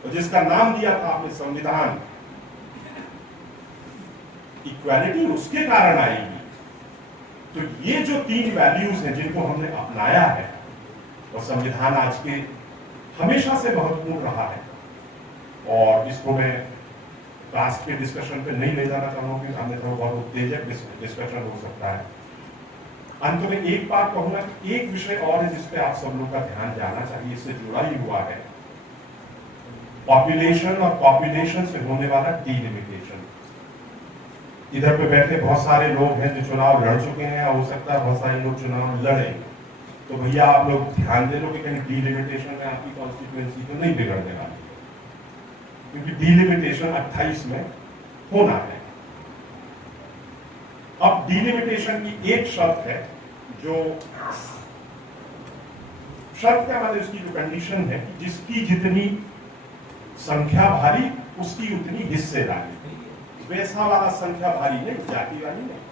और जिसका नाम दिया था आपने संविधान, इक्वालिटी उसके कारण आएगी। तो ये जो 3 वैल्यूज हैं जिनको हमने अपनाया है, और संविधान आज के हमेशा से महत्वपूर्ण रहा है, और इसको मैं कास्ट के डिस्कशन पे नहीं ले जाना चाहूँगा, हमने तो बहुत उत्तेजक डिस्कशन हो सकता है। अंत में एक बात कहूंगा कि एक विषय और है जिस पे आप सब लोग का ध्यान जाना चाहिए, इससे जुड़ा ही हुआ है, पॉपुलेशन और पॉपुलेशन से होने वाला डिलिमिटेशन। इधर पे बैठे बहुत सारे लोग हैं जो चुनाव लड़ चुके हैं, हो सकता है बहुत सारे लोग चुनाव लड़े, तो भैया आप लोग ध्यान दे लो कि कहीं डिलिमिटेशन में आपकी कॉन्स्टिट्यूएंसी तो नहीं बिगड़ने वाली, क्योंकि डिलिमिटेशन 28 में होना है। अब डिलिमिटेशन की एक शर्त है, जो शर्त क्या मतलब उसकी जो कंडीशन है कि जिसकी जितनी संख्या भारी उसकी उतनी हिस्सेदारी, वैसा वाला संख्या भारी नहीं, जाति वाली नहीं,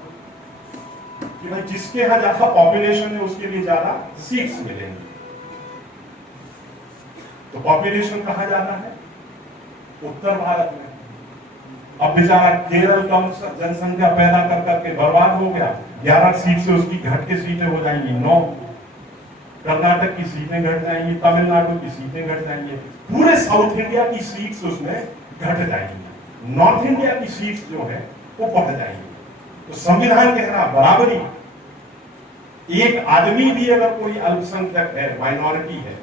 कि भाई जिसके यहां ज्यादा पॉपुलेशन है उसके लिए ज्यादा सीट्स मिलेंगी। तो पॉपुलेशन कहां ज्यादा है? उत्तर भारत में। अब बेचारा केरल कम जनसंख्या पैदा कर करके बर्बाद हो गया, 11 सीट से उसकी घट के सीटें हो जाएंगी 9, कर्नाटक की सीटें घट जाएंगी, तमिलनाडु की सीटें घट जाएंगी, पूरे साउथ इंडिया की सीट्स उसमें घट जाएंगी, नॉर्थ इंडिया की सीट्स जो है वो बढ़ जाएंगी। तो संविधान कह रहा बराबरी, एक आदमी भी अगर कोई अल्पसंख्यक है, माइनॉरिटी है,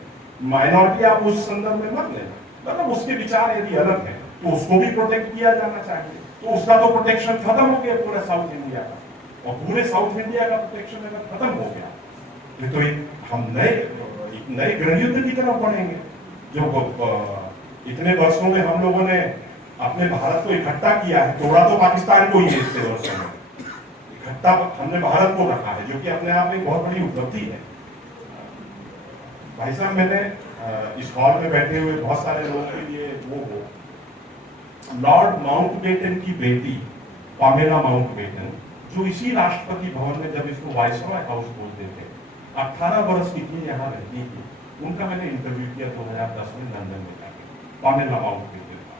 माइनॉरिटी आप उस संदर्भ में मत लेना, मतलब उसके विचार यदि अलग है तो उसको भी प्रोटेक्ट किया जाना चाहिए। तो उसका तो प्रोटेक्शन खत्म हो गया पूरे साउथ इंडिया का, और पूरे साउथ इंडिया का प्रोटेक्शन अगर खत्म हो गया तो हम नए गृहयुद्ध की तरफ बढ़ेंगे। जो इतने वर्षों में हम लोगों ने अपने भारत को इकट्ठा किया है, तोड़ा तो पाकिस्तान को ही है, इतने वर्षों में इकट्ठा हमने भारत को रखा है, जो कि अपने आप में बहुत बड़ी उपलब्धि है। भाई साहब, मैंने इस हॉल में बैठे हुए बहुत सारे लोगों के लिए वो लॉर्ड माउंटबेटन की बेटी पामेला माउंटबेटन, जो इसी राष्ट्रपति भवन में जब इसको वाइसरॉय हाउस बोलते थे, 18 वर्ष की थी, यहाँ रहती थी, उनका मैंने इंटरव्यू किया 2010 में लंदन में जाकर, पामेला माउंटबेटन का।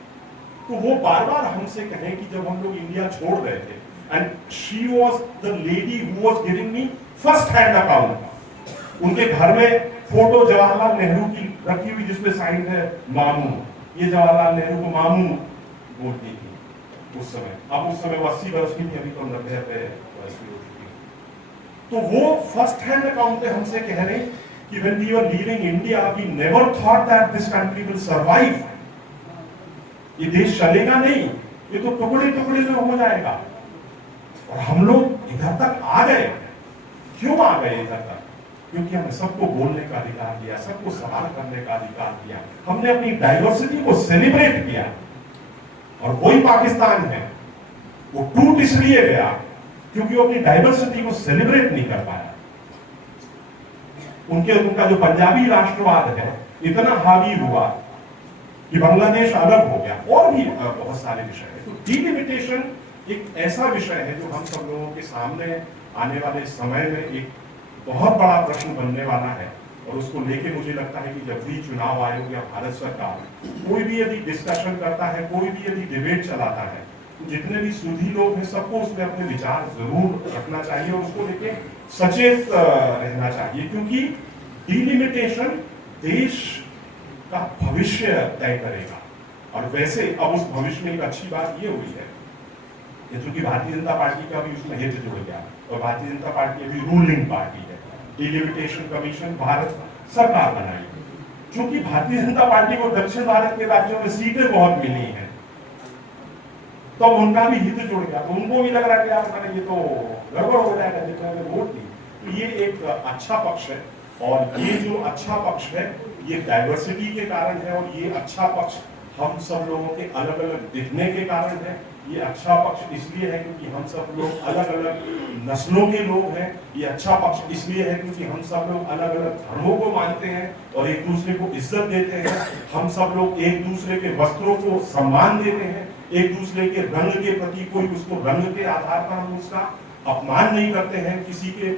तो वो बार बार हमसे कहें कि जब हम लोग इंडिया छोड़ रहे थे, and she was the lady who was giving me first hand account, उनके घर में फोटो जवाहरलाल नेहरू की रखी हुई जिसमें साइन है मामू, ये जवाहरलाल नेहरू को मामू बोलती थी उस समय। अब उस समय वो 80 वर्ष की थी, अभी तो 90 पे वर्ष की हो चुकी। तो वो फर्स्ट हैंड अकाउंट पे हमसे कह रहे कि when we were leaving India, we never thought that this country will survive. ये देश चलेगा नहीं, ये तो टुकड़े टुकड़े में हो जाएगा। और हम लोग इधर तक आ गए। क्यों आ गए इधर तक? क्योंकि हमने सबको बोलने का अधिकार दिया, सबको सवाल करने का अधिकार दिया, हमने अपनी डाइवर्सिटी को सेलिब्रेट किया। और वही पाकिस्तान है, वो टूट इसलिए गया क्योंकि वो अपनी डाइवर्सिटी को सेलिब्रेट नहीं कर पाया। उनका जो पंजाबी राष्ट्रवाद है इतना हावी हुआ कि बांग्लादेश अलग हो गया, और भी बहुत सारे विषय है। तो डिलिमिटेशन एक ऐसा विषय है जो हम सब लोगों के सामने आने वाले समय में एक बहुत बड़ा प्रश्न बनने वाला है। और उसको लेके मुझे लगता है कि जब भी चुनाव आयोग या भारत सरकार कोई भी यदि डिस्कशन करता है, कोई भी यदि डिबेट चलाता है, तो जितने भी सुधी लोग हैं सबको उसमें अपने विचार जरूर रखना चाहिए और उसको लेके सचेत रहना चाहिए, क्योंकि डिलिमिटेशन देश का भविष्य तय करेगा। और वैसे अब उस भविष्य में एक अच्छी बात ये हुई है कि चूंकि भारतीय जनता पार्टी का भी उसमें हित जुड़ गया, और भारतीय जनता पार्टी अभी रूलिंग पार्टी है, डिलिमिटेशन कमीशन भारत सरकार बनाई। चूंकि भारतीय जनता पार्टी को दक्षिण भारत के राज्यों में सीटें बहुत मिली हैं, तो उनका भी हित जुड़ गया, तो उनको भी लग रहा है कि यार मैंने ये तो गड़बड़ हो जाएगा जितना मैंने वोट दी। तो ये एक अच्छा पक्ष है, और ये जो अच्छा पक्ष है ये डाइवर्सिटी के कारण है, और ये अच्छा पक्ष हम सब लोगों के अलग अलग दिखने के कारण है। ये अच्छा पक्ष इसलिए है क्योंकि हम सब लोग अलग अलग नस्लों के लोग हैं। ये अच्छा पक्ष इसलिए है क्योंकि हम सब लोग अलग अलग धर्मों को मानते हैं और एक दूसरे को इज्जत देते हैं। हम सब लोग एक दूसरे के वस्त्रों को सम्मान देते हैं, एक दूसरे के रंग के प्रति कोई उसको रंग के आधार पर हम उसका अपमान नहीं करते हैं, किसी के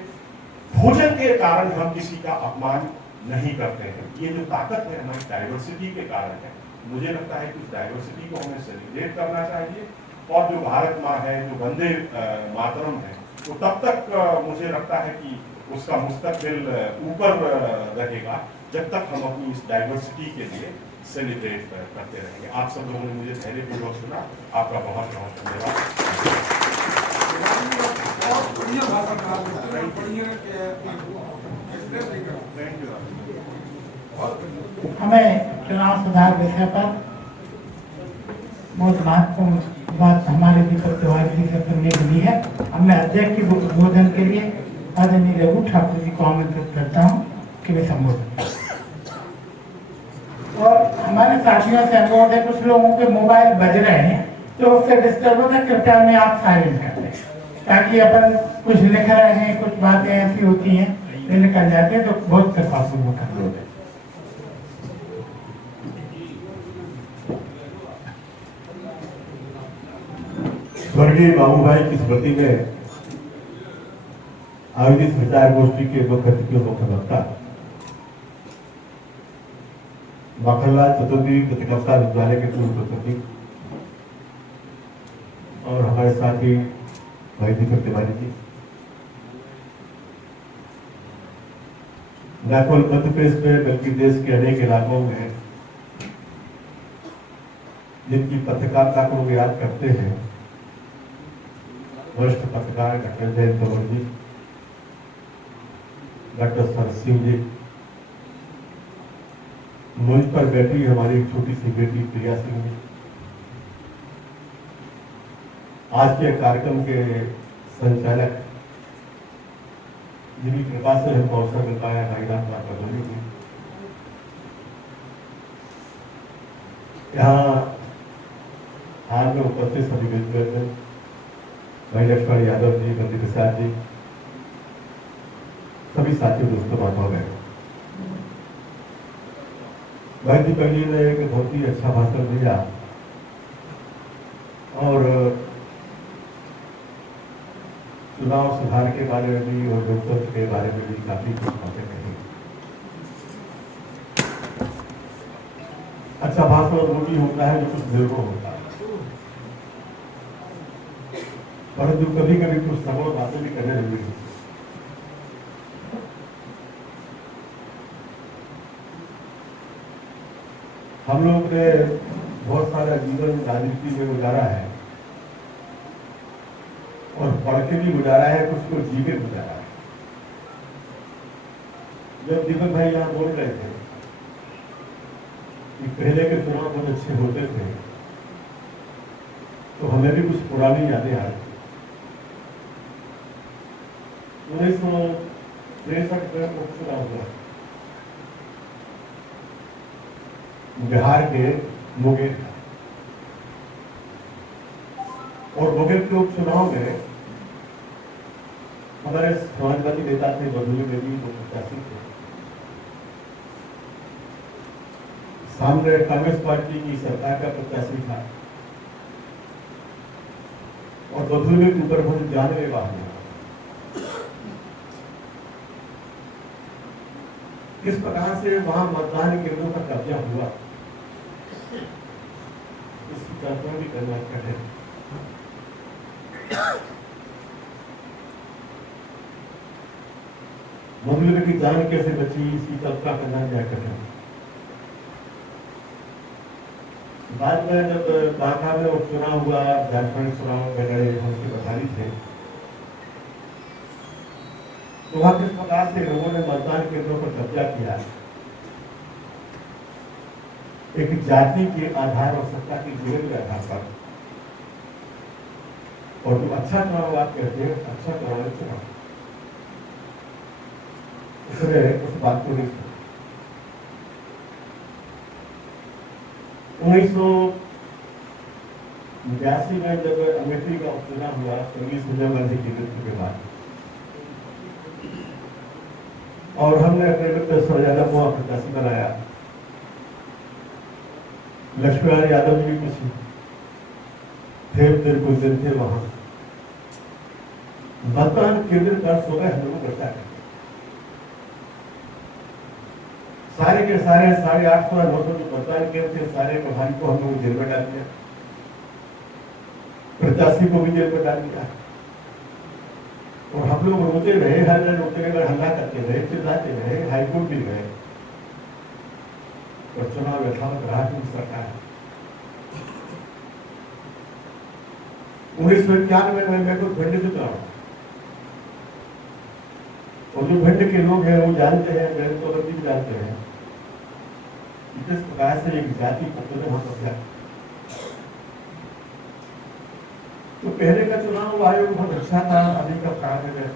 भोजन के कारण हम किसी का अपमान नहीं करते हैं। ये जो ताकत है हमारी डाइवर्सिटी के कारण है। मुझे लगता है कि उस डाइवर्सिटी को हमें सेलिब्रेट करना चाहिए, और जो भारत माँ है, जो वंदे मातरम है, तो तब तक मुझे लगता है कि उसका मुस्तकबिल ऊपर रहेगा जब तक हम अपनी इस डाइवर्सिटी के लिए सेलिब्रेट करते रहेंगे। आप सब लोगों ने मुझे धैर्यपूर्वक सुना, आपका बहुत बहुत धन्यवाद। हमें चुनाव सुधार विषय पर बहुत महत्वपूर्ण बात हमारे दीपक तिवारी जी से सुनने के लिए है। अब मैं अध्यक्ष के उद्बोधन के लिए आदरणीय रघु ठाकुर जी को आमंत्रित करता हूँ कि वे संबोधन। और हमारे साथियों से अनुरोध है, कुछ लोगों के मोबाइल बज रहे हैं तो उससे डिस्टर्ब होता है, कृपया में आप साइलेंट कर दें ताकि अपन कुछ लिख रहे हैं, कुछ बातें ऐसी होती हैं निकल जाते हैं, तो बहुत कृपापूर्वक अनुरोध है। स्वर्गीय बाबूभाई की स्मृति में आयोजित विचार गोष्ठी के मुख्य वक्ता माखनलाल चतुर्वेदी पत्रकारिता विद्यालय के पूर्व कुलपति और हमारे साथी भाई दीपक तिवारी जी, न केवल मध्य प्रदेश में बल्कि देश के अनेक इलाकों में जिनकी पत्रकारिता को याद करते हैं, वरिष्ठ पत्रकार डॉक्टर जयंत तंवर जी, डॉक्टर सरस सिंह जी, मंच पर बैठी हमारी छोटी सी बेटी प्रिया सिंह जी, आज के कार्यक्रम के संचालक जिनकी कृपा से हमको अवसर मिल पाया, भाई राम पटोली जी, यहाँ हाल में उपस्थित सभी विद्वान भाई लक्ष्मण यादव जी, बंदी प्रसाद जी, सभी साथियों दोस्तों बातों में भाई दीपक जी ने एक बहुत ही अच्छा भाषण दिया और चुनाव सुधार के बारे में भी और लोकतंत्र के बारे में भी काफी कुछ बातें कही। अच्छा भाषण वो भी होता है जो कुछ देर को होता है, परंतु कभी कभी कुछ सरल बातें भी करने जरूरी है। हम लोग ने बहुत सारा जीवन राजनीति में गुजारा है और पढ़ के भी गुजारा है, कुछ को जी के गुजारा है। जब दीपक भाई यहाँ बोल रहे थे कि पहले के चुनाव बहुत अच्छे होते थे, तो हमें भी कुछ पुरानी यादें आ रही। 1963 में उपचुनाव हुआ बिहार के मुंगेर था, और मुंगेर के उपचुनाव में हमारे समाजवादी नेता थे बदलू देवी, वो प्रत्याशी थे। सामने कांग्रेस पार्टी की सरकार का प्रत्याशी था और बदलू के ऊपर बहुत जानलेवा वाहन। किस प्रकार से वहां मतदान केंद्रों का कब्जा हुआ, इसकी कल्पना भी करना कठिन। मजलूम की जान कैसे बची, इसकी कल्पना करना क्या कठिन। बाद में जब बांका में उपचुनाव हुआ, झारखंड चुनाव में हम उसके प्रभारी थे, तो वहां किस प्रकार से लोगों ने मतदान केंद्रों पर कब्जा किया, एक जाति के आधार और सत्ता की जुड़े के आधार पर। और जो अच्छा चुनाव आप कहते हैं, अच्छा चुनाव चुनाव उसमें उस बात को नहीं। 1982 में जब अमेठी का उपचुनाव हुआ, स्वर्गीय सोनिया गांधी की मृत्यु के बाद, और हमने अपने मित्र सोनिया को प्रत्याशी बनाया। लक्ष्मण यादव जी कुछ थे, फिर कुछ दिन थे वहां। मतदान केंद्र का सुबह हम लोग करता है, सारे के सारे 850 900 जो मतदान केंद्र थे, सारे प्रभारी को हम लोग जेल में डाल दिया, प्रत्याशी को भी जेल में डाल दिया। और हम लोग रोते रहे, हर रोते रहे, हल्ला करते रहे, चिल्लाते रहे, हाईकोर्ट भी गए और चुनाव यथावत रहा की सरकार 1991 में मेरे को भिंड से चुनाव, और जो भिंड के लोग हैं वो जानते हैं, मेरे तो भी जानते हैं किस प्रकार से एक जाति को वहां पर गया। तो पहले का चुनाव आयोग बहुत अच्छा था, अभी का खराब है।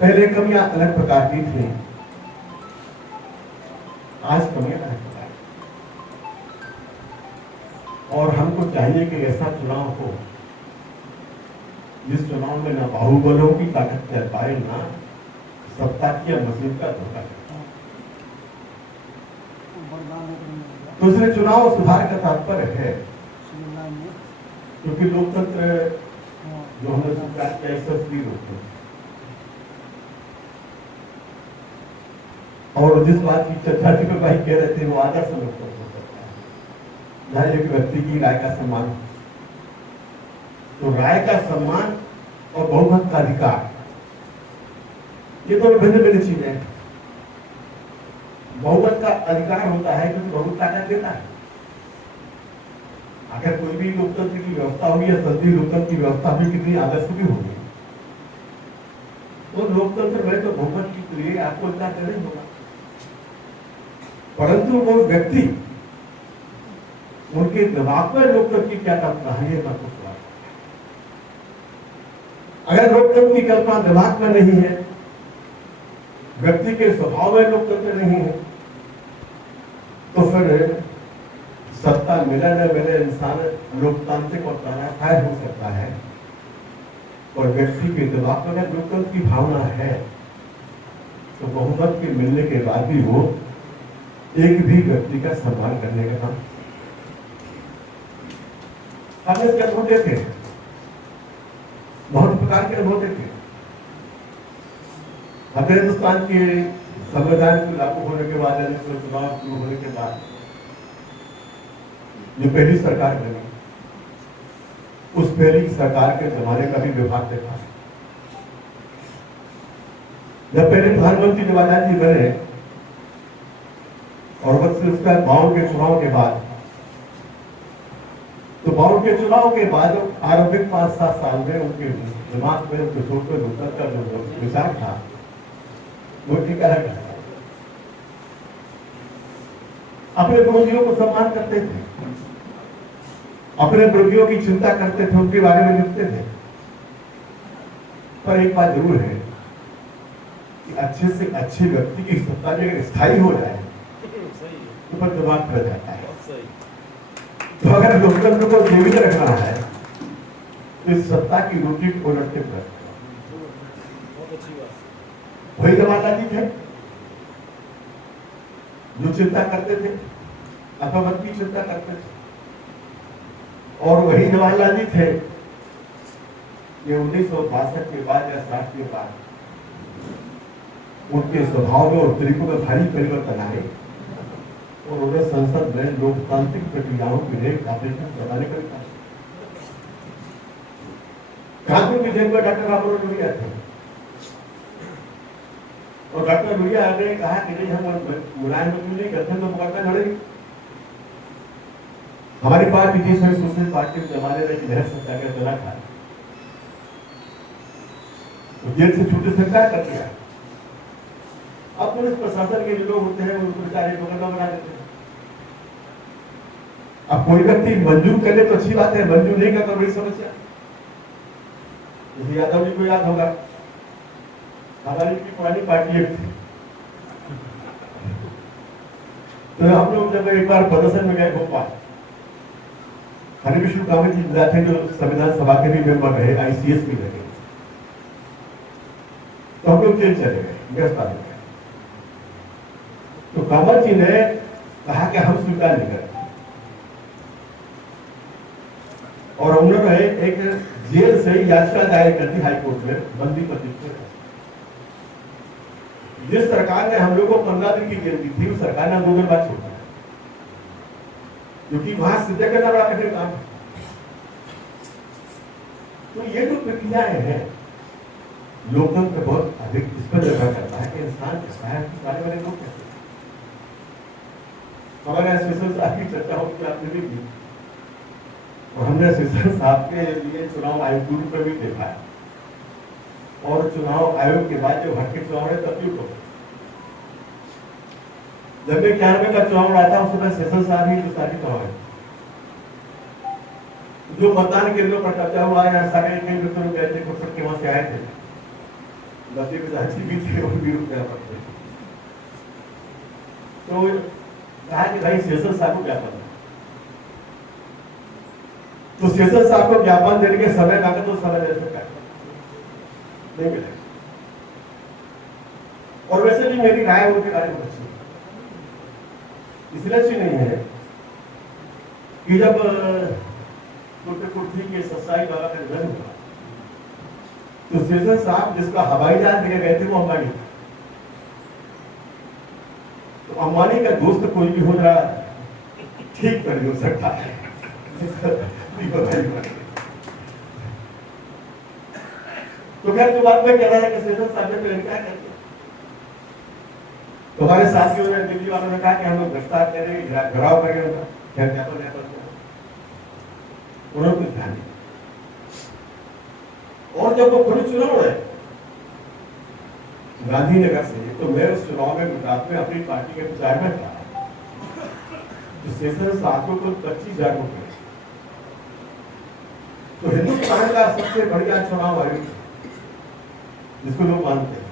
पहले कमियां अलग प्रकार की थी, आज कमियां अलग प्रकार की। और हमको चाहिए कि ऐसा चुनाव हो जिस चुनाव में ना बाहुबलों की ताकत चल पाए, ना सत्ता की या मशीन का धोखा। दूसरे चुनाव सुधार का तात्पर्य है, क्योंकि लोकतंत्र जो हमने स्वीकार किया सस्ती लोकतंत्र, और जिस बात की चर्चा जी भाई कह रहे थे वो आदर्श लोकतंत्र हो सकता है जहां एक व्यक्ति की राय का सम्मान। तो राय का सम्मान और बहुमत का अधिकार, ये तो भिन्न भिन्न चीजें हैं। बहुमत का अधिकार होता है क्योंकि बहुमत ताकत देता है। अगर कोई भी लोकतंत्र की व्यवस्था होगी या संसदीय लोकतंत्र की व्यवस्था भी कितनी आदर्श भी होगी, तो लोकतंत्र में तो बहुमत के लिए आपको इतना नहीं होगा, परंतु वो व्यक्ति उनके दिमाग में लोकतंत्र की क्या कल्पना है ये बात। अगर लोकतंत्र की कल्पना दिमाग में नहीं है, व्यक्ति के स्वभाव में लोकतंत्र नहीं है, तो फिर सत्ता मिले न मिले इंसान लोकतांत्रिक और तानाशाह हो सकता है। और व्यक्ति के दिमाग में अगर लोकतंत्र की भावना है तो बहुमत के मिलने के बाद भी वो एक भी व्यक्ति का सम्मान करने का काम। हमने इसके अनुभव देखे, बहुत प्रकार के अनुभव देखे। हमारे हिंदुस्तान के संविधान को लागू होने के बाद, चुनाव शुरू होने के बाद जो पहली सरकार बनी, उस पहली सरकार के जमाने का भी विभाग देखा। जब पहले प्रधानमंत्री जवाहरलाल जी बने और उसका 52 के चुनाव के बाद, तो 52 के चुनाव के बाद आरंभिक 5-7 साल में उनके दिमाग में, उनके सोच में लोकतंत्र का जो विचार था वो ठीक अलग था। अपने विरोधियों को सम्मान करते थे, अपने विरोधियों की चिंता करते थे, उनके बारे में लिखते थे। पर एक बात जरूर है कि अच्छे से अच्छे व्यक्ति की सत्ता अगर स्थायी हो जाए तो पर दिमाग कर जाता है। तो अगर लोकतंत्र को जीवित रखना है तो इस सत्ता की रोटी को लटके पर वही जवाहरलाल जी थे जो चिंता करते थे, अल्पमत की चिंता करते थे। और वही जवाहरलाल जी थे ये 1962 के बाद या 60 के बाद उनके स्वभाव में और तरीकों में भारी परिवर्तन आए और उन्हें संसद में लोकतांत्रिक प्रक्रियाओं के लिए ऑपरेशन करवाने का कहा। कानून विधेयक में डॉक्टर राममनोहर लोहिया थे और डॉक्टर लोहिया ने कहा कि नहीं, हम मुलायम नहीं करते तो मुकदमा लड़ेंगे। हमारी पार्टी थी सोशलिस्ट पार्टी के जमाने में लहर सत्याग्रह चला था, तो जेल से छूटे सरकार कर दिया। अब पुलिस प्रशासन के लोग होते हैं उनको बेचारे मुकदमा बना देते हैं। अब कोई व्यक्ति मंजूर कर ले तो अच्छी बात है, मंजूर नहीं करता बड़ी समस्या। जैसे यादव जी को याद होगा, हमारी की पुरानी पार्टी एक थी, तो हम लोग जब एक बार प्रदर्शन में गए भोपाल, हरिविष्णु कामत जी थे जो संविधान सभा के भी मेंबर रहे, ICS भी रहे, तो हम लोग जेल चले गए, गिरफ्तार हो गए। तो कामत जी ने कहा कि हम स्वीकार नहीं करते और उन्होंने एक जेल से याचिका दायर कर दी हाईकोर्ट में बंदी पर। जिस सरकार ने हम लोगों को 15 दिन की जेल दी थी, उस सरकार ने 2 दिन बाद छोड़ दिया, क्योंकि वहां सिद्ध करना बड़ा कठिन काम है। तो ये जो प्रक्रियाएं हैं, लोकतंत्र बहुत अधिक इस पर निर्भर करता है कि हिंदुस्तान कैसा है, सारे बड़े लोग कैसे हैं। हमारे सेशन साहब की चर्चा होगी, आपने भी की, और हमने सेशन साहब के लिए चुनाव आयोग पर भी देखा है, और चुनाव आयोग के बाद जब हटके चुनाव है तब भी होगा। जब 91 का चुनाव आया था उस समय सेशन साहब ही हिंदुस्तानी चुनाव है, जो मतदान केंद्रों पर कब्जा हुआ है, सारे केंद्र गए थे, कुछ के वहां से आए थे, बच्चे विद्यार्थी भी थे और भी रुक गया पड़ते। तो कहा कि भाई सेशन साहब को क्या पता, तो सेशन साहब को ज्ञापन देने के समय मांगे तो समय दे सकता है, नहीं मिलेगा। और वैसे भी मेरी राय उनके बारे में अच्छी इसलिए अच्छी नहीं है कि जब कुर्ती के ससाई बाबा का निधन हुआ तो सेशन साहब जिसका हवाई जहाज लेके गए थे वो अंबानी था। तो अंबानी का दोस्त कोई भी हो रहा ठीक तो नहीं हो सकता है। तो खैर जो बात मैं कह रहा था कि सेशन साहब ने क्या कहते, तुम्हारे साथियों ने, दिल्ली वालों ने कहा कि हम लोग गिरफ्तार करेंगे, घिराव करेंगे उनका, खैर क्या उन्होंने कुछ ध्यान नहीं। और जब वो खुद चुनाव है गांधीनगर से, तो मैं उस चुनाव में गुजरात में अपनी पार्टी के प्रचार में था, तो सेशन साहब को कुल 25,000 वोट मिले। तो हिंदुस्तान का सबसे बढ़िया चुनाव आयोग जिसको लोग मानते हैं,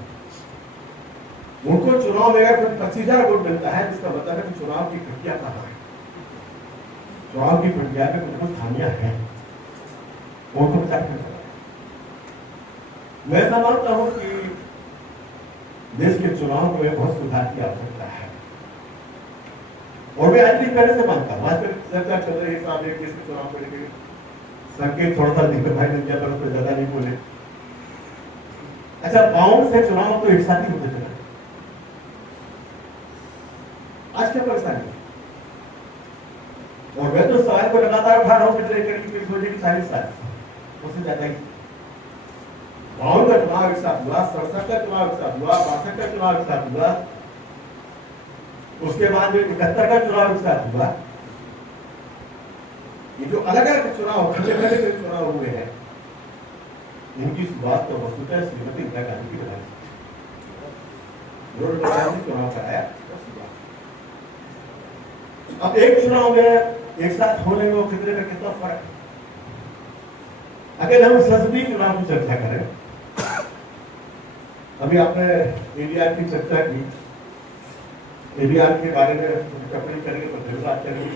उनको चुनाव में अगर 25,000 वोट मिलता है, जिसका मतलब है कि चुनाव की प्रक्रिया कहाँ है, चुनाव की प्रक्रिया में कुछ खामियां हैं, उनको बचा कर चला। मैं ऐसा मानता हूं कि देश के चुनाव में बहुत सुधार की आवश्यकता है, और मैं आज भी पहले से मानता हूं। आजकल चर्चा चल रही है साहब एक देश के चुनाव को लेकर, संकेत थोड़ा सा दीपक भाई ने दिया पर उस पर ज्यादा नहीं बोले। अच्छा, बाउंड से चुनाव तो एक साथ ही होते चले, आज क्या परेशानी है? और मैं तो सवाल को लगातार उठा रहा हूं पिछले करीब 40 साल, उससे ज्यादा ही। बाउंड का चुनाव एक साथ हुआ, 67 का चुनाव एक साथ हुआ, 62 का चुनाव एक साथ हुआ, उसके बाद 71 का चुनाव एक साथ हुआ। ये जो अलग अलग चुनाव, खड़े चुनाव हुए हैं, इनकी शुरुआत तो वस्तुतः श्रीमती इंदिरा गांधी की वजह से चुनाव कराया। अब एक चुनाव में एक साथ होने में कितने में कितना फर्क है? अगर हम संसदीय चुनाव की चर्चा करें, अभी आपने एडीआर की चर्चा की, एडीआर के बारे में टिप्पणी करेंगे तो फिर बात करेंगे।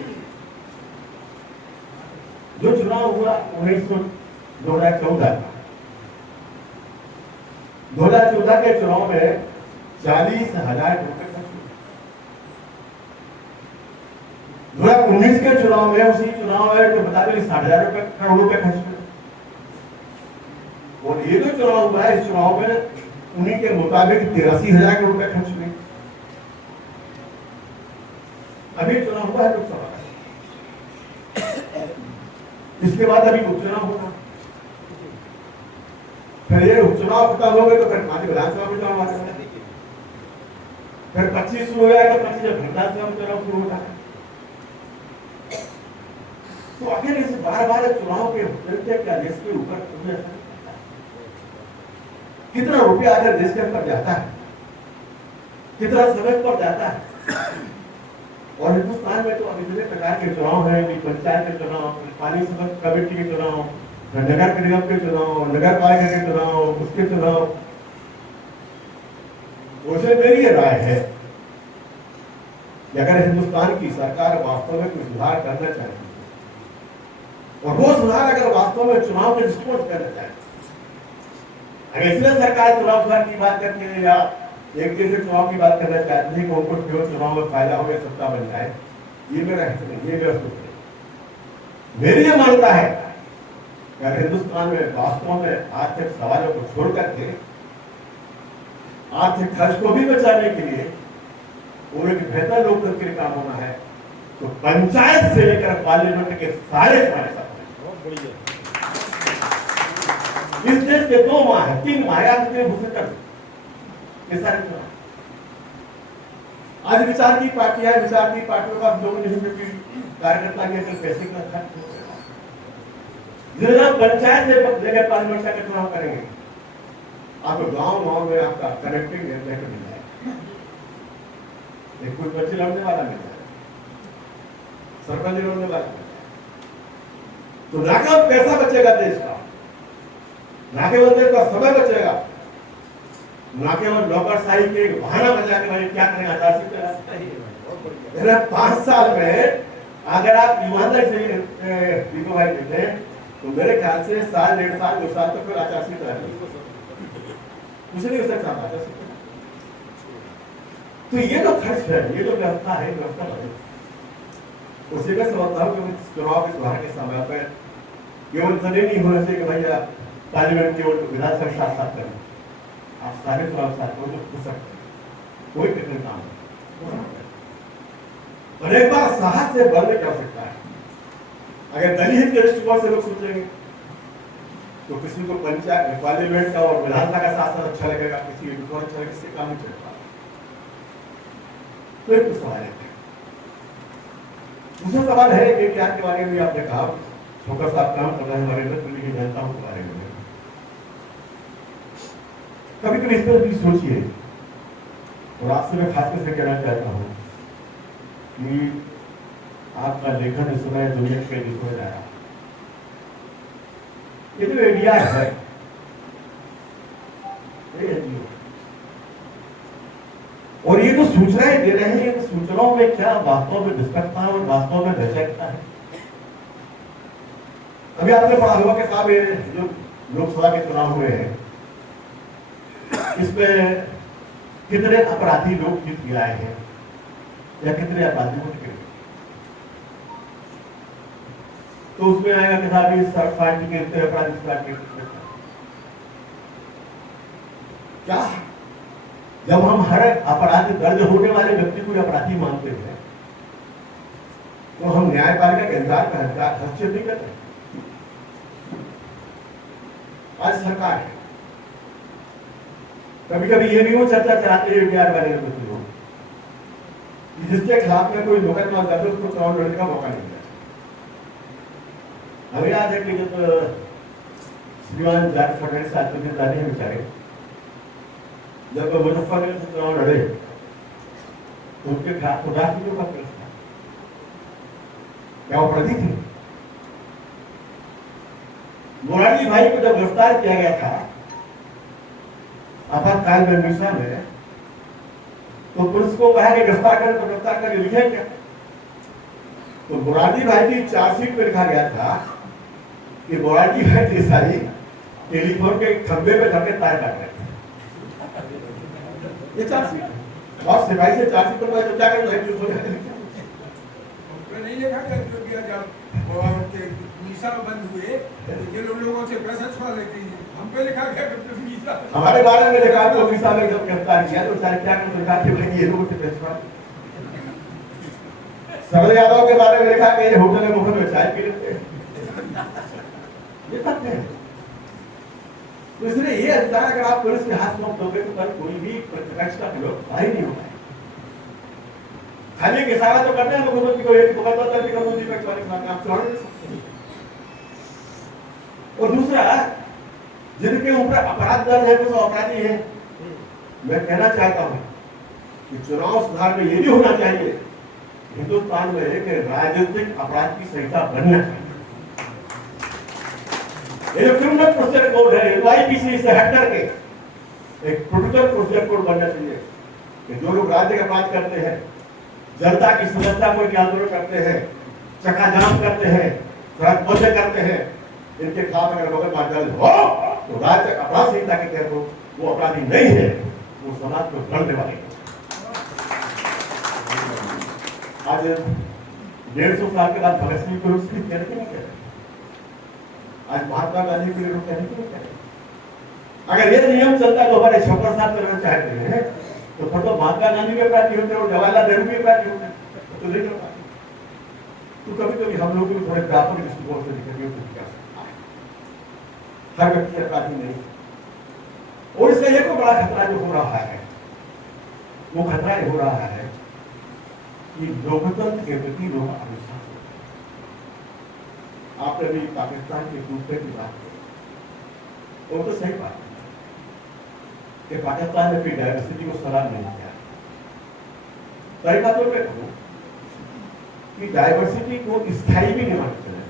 जो चुनाव हुआ 2014 2014 के चुनाव में 40,000 रुपए खर्च हुए। 2019 के चुनाव में, उसी चुनाव में तो बता दें 60,000 करोड़ रुपए खर्च हुए। और ये जो चुनाव हुआ है, इस चुनाव में उन्हीं के मुताबिक 83,000 करोड़ रुपए खर्च हुए। अभी चुनाव हुआ है लोकसभा, इसके बाद अभी उपचुनाव होगा, फिर ये उपचुनाव खत्म हो गए तो फिर मानी विधानसभा में चुनाव आता है, फिर 25 शुरू हो जाएगा, 25 विधानसभा में चुनाव शुरू होता है। तो आखिर इस बार चुनाव के होते क्या देश के ऊपर कितना रुपया अगर देश के अंदर जाता है, कितना समय पर जाता है। और हिंदुस्तान में तो अभी विभिन्न प्रकार के चुनाव हैं, पंचायत के चुनाव, पानी समिति कमेटी के चुनाव, नगर निगम के चुनाव, नगर पालिका के चुनाव, उसके चुनाव। उसे मेरी राय है कि अगर हिंदुस्तान की सरकार वास्तव में कोई सुधार करना चाहती है, और वो सुधार अगर वास्तव में चुनाव के दृष्टिकोण से करना चाहती है, अगर इसलिए सरकार चुनाव सुधार की बात करती है या एक जैसे चुनाव की बात करना चाहती है कि उनको केवल चुनाव में फायदा हो या सत्ता बन जाए, ये मेरा हिस्सा नहीं, ये मेरा सोच है। मेरी ये मानता है कि अगर हिंदुस्तान में वास्तव में आर्थिक सवालों को छोड़ करके आर्थिक खर्च को भी बचाने के लिए और एक बेहतर लोकतंत्र के काम होना है, तो पंचायत से लेकर पार्लियामेंट के सारे हमारे साथ इस देश के 2 माह है, 3 माह या सारे चुनाव आज विचार की पार्टियां, विचार की पार्टियों का लोग नहीं, क्योंकि कार्यकर्ता के अंदर पैसे का खर्च हो रहा है। जिला पंचायत से लेकर पार्लियामेंट का चुनाव करेंगे, आपको गांव गांव में आपका कनेक्टिंग नेटवर्क मिल जाएगा, एक कोई पर्ची लड़ने वाला मिल जाएगा, सरपंच लड़ने वाला मिल जाएगा। तो ना केवल पैसा बचेगा देश का, ना केवल देश का समय बचेगा, ना केवल नौकरशाही के बहाना बचा के भाई क्या करें आचार संहिता 5 साल में अगर आप ईमानदारी से दीपक भाई कहते हैं तो मेरे ख्याल से 1.5 साल 2 साल तक फिर आचार संहिता कुछ नहीं हो सकता आचार संहिता। तो ये जो खर्च है, ये जो व्यवस्था है, व्यवस्था है उसी में समझता हूँ कि चुनाव के सुधार के समय पर केवल इतने नहीं होना चाहिए कि भैया पार्लियामेंट केवल विधानसभा साथ करें, आप सारे चुनाव साथ हो सकते हैं, कोई कठिन काम नहीं। और एक बार साहस से बढ़ने की आवश्यकता है। अगर दलित के दृष्टिकोण से लोग सोचेंगे तो किसी को पंचायत पार्लियामेंट का और विधानसभा का शासन अच्छा लगेगा, किसी को अच्छा लगेगा, किसी काम नहीं चलेगा। तो एक सवाल है। दूसरा सवाल है कि क्या के बारे में आपने कहा, छोटा सा काम कर रहे हैं हमारे दिल्ली की जनताओं के बारे में। कभी कभी इस पर भी सोचिए, और आपसे मैं खासकर से कहना चाहता हूं कि आपका लेखन इस समय दुनिया के विश्व में आया, ये जो इंडिया है, और ये जो सूचनाएं दे रहे हैं, ये सूचनाओं में क्या वास्तव में निष्पक्षता और वास्तव में वैचारिकता है। अभी आपने पढ़ा होगा कि साहब ये जो लोकसभा के चुनाव हुए हैं, इसमें कितने अपराधी लोग जीत के आए हैं या कितने अपराधी वोट गिरे। तो उसमें आएगा कि साहब इस पार्टी के इतने अपराधी, इस पार्टी के क्या। जब हम हर अपराधी दर्ज होने वाले व्यक्ति को अपराधी मानते हैं तो हम न्यायपालिका के इंतजार का हस्तक्षेप नहीं करते। आज सरकार है, कभी कभी ये भी वो चर्चा चलाते हैं बिहार वाले लोग, जिसके खिलाफ में कोई मुकदमा दर्ज उसको चुनाव लड़ने का मौका नहीं मिला। हमें याद है कि जब श्रीमान जॉर्ज फर्नांडिस आत्महत्या जाने हैं बेचारे, जब मुजफ्फरनगर से चुनाव लड़े तो उनके खिलाफ तो राष्ट्रीय का केस था। क्या वो अपराधी थे? मोरारजी भाई को जब गिरफ्तार किया गया था आपातकाल में मिश्रा में, तो पुलिस को कहा कि गिरफ्तार करें, तो गिरफ्तार करके लिखे क्या? तो मोरारजी भाई की चार्जशीट में लिखा गया था कि मोरारजी भाई देसाई टेलीफोन के खंभे पे धरके तार काट रहे थे। ये चार्जशीट और सिपाही से चार्जशीट बनवाई तो क्या करें, नहीं लिखा जब मीसा बंद हुए तो ये लोगों से पैसा छुड़ा लेते हैं, हम पे लिखा गया मीसा, हमारे बारे में लिखा तो मीसा में जब गिरफ्तार किया तो सारे क्या कर लिखा कि भाई ये लोगों से पैसा। शरद यादव के बारे में लिखा कि ये होटल में मुफ्त में चाय पी लेते हैं, ये तथ्य है। तो इसलिए ये अधिकार अगर आप पुलिस के हाथ सौंप दोगे तो कल कोई भी प्रतिपक्ष का विरोध भारी नहीं होगा। खाली एक इशारा तो करते हैं मुख्यमंत्री को, एक मुकदमा दर्ज कर दो विपक्ष वाले खिलाफ, आप छोड़ नहीं सकते। और दूसरा, जिनके ऊपर अपराध दर्ज है वो अपराधी है। मैं कहना चाहता हूं कि चुनाव सुधार में ये भी होना चाहिए हिंदुस्तान में एक राजनीतिक अपराध की संहिता बनना चाहिए। ये जो क्रिमिनल प्रोसीजर कोड है, IPC से हट करके एक प्रोसीजर प्रोसीजर कोड बनना चाहिए कि जो लोग राज्य का अपराध करते हैं, जनता की सुरक्षा को आंदोलन करते हैं, चक्का जाम करते हैं, सड़क बंद करते हैं, इनके खिलाफ अगर मुकदमा दर्ज हो तो राज्य अपराध संहिता के तहत वो अपराधी नहीं है, वो समाज को गढ़ने वाले। आज 150 साल के बाद भगत सिंह को उसकी कहते नहीं कहते, आज महात्मा गांधी के लिए लोग कहने क्यों कहते? अगर ये नियम चलता है तो हमारे 56 साल करना चाहते हैं तो फिर तो महात्मा गांधी के अपराधी होते हैं, जवाहरलाल नेहरू के अपराधी होते हैं, तो नहीं कर पाते। तो कभी कभी हम लोग भी थोड़े व्यापक दृष्टिकोण से दिक्कत क्या सकता है, हर व्यक्ति अपराधी नहीं। और इसका एक तो बड़ा खतरा जो हो रहा है, वो खतरा हो रहा है कि लोकतंत्र के प्रति लोग अविश्वास होते हैं। आपने अभी पाकिस्तान के टूटने की बात की, वो तो सही बात है कि पाकिस्तान ने अपनी डाइवर्सिटी को सलाम नहीं किया। सही बात तो मैं कहूँ कि डाइवर्सिटी को स्थायी भी नहीं मानते हैं।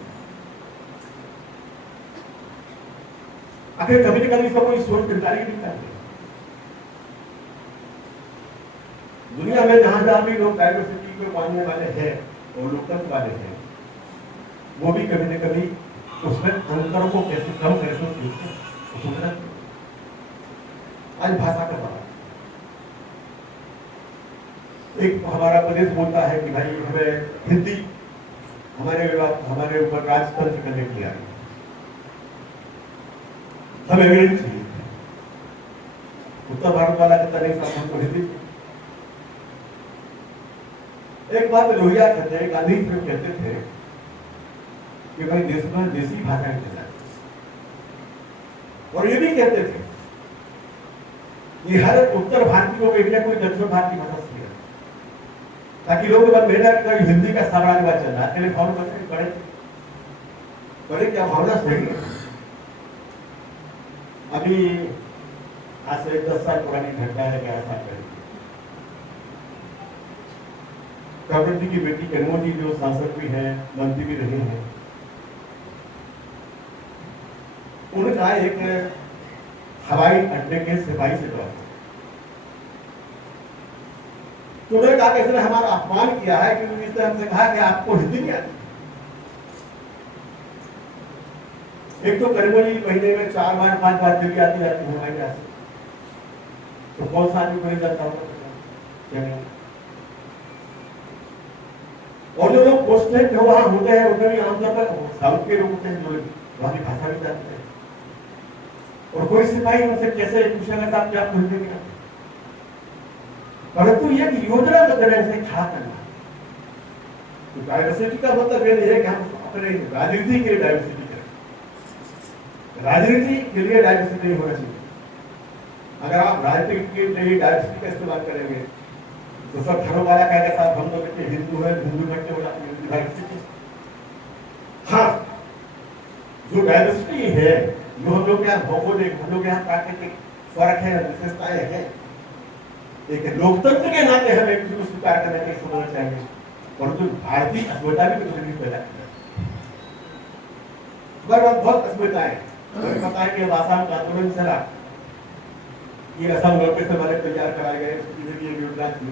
आखिर कभी न कभी इसका कोई सोच चिंतारी नहीं करते। दुनिया में जहां जहां भी लोग डाइवर्सिटी को मानने वाले हैं और लोकतंत्र वाले हैं, वो भी कभी न कभी उसमें अंतरों को कैसे कम कैसे सोचते हैं। आज भाषा का बात, एक हमारा प्रदेश बोलता है कि भाई हमें हिंदी हमारे ऊपर राजतंत्र करने के लिए आई, हमें अंग्रेजी चाहिए। उत्तर भारत वाला कहता नहीं साहब हमको हिंदी। एक बात लोहिया कहते हैं, गांधी जी कहते थे कि भाई देश में देसी भाषाएं चलाएं, और ये भी कहते थे कि हर उत्तर भारतीय को एक कोई दक्षिण भारतीय भाषा सीखे, ताकि लोग मेरा हिंदी का साम्राज्यवाद चल रहा है, टेलीफोन बड़े क्या भावना सही है। अभी आज से 10 साल पुरानी घटना है, 11 साल पहले कांग्रेस की बेटी कन्मो जी जो सांसद भी हैं, मंत्री भी रहे हैं, उनका एक हवाई अड्डे के सिपाही से जवाब, तो उन्होंने कहा कि इसने हमारा अपमान किया है क्योंकि इसने हमसे कहा कि आपको हिंदी नहीं आती। एक तो कन्मो जी महीने में 4 बार 5 बार दिल्ली आती है हमारे यहाँ से, तो कौन सा आदमी बन जाता होगा? और जो लोग पोस्टेड जो वहां होते हैं उनमें भी आमतौर पर साउथ के लोग होते हैं जो वहां की भाषा भी जानते हैं, और कोई सिपाही उनसे कैसे पूछेगा कि आप क्या हिंदी नहीं आते। परंतु ये योजना को तरह से खड़ा करना, तो डाइवर्सिटी का मतलब ये नहीं है कि हम अपने राजनीति के लिए डाइवर्सिटी करें। राजनीति के लिए डाइवर्सिटी नहीं होना चाहिए। अगर आप राजनीति के लिए डाइवर्सिटी का इस्तेमाल करेंगे तो सब धर्म वाला कहेगा साहब हम लोग हिंदू है, हिंदू भक्त हो जाते हैं डाइवर्सिटी। हाँ, जो डाइवर्सिटी है, जो हम लोग यहाँ भौगोलिक, हम लोग यहाँ प्राकृतिक फर्क है, विशेषताएं हैं, लेकिन लोकतंत्र के नाते हमें एक दूसरे को स्वीकार करने की समझना चाहिए, परंतु भारतीय अस्मिता भी कुछ नहीं पैदा करता। बहुत अस्मिता है, पता है कि आसाम का आंदोलन चला, ये असम नोटिस से मैंने तैयार कराए गए, उसकी भी एक योजना थी।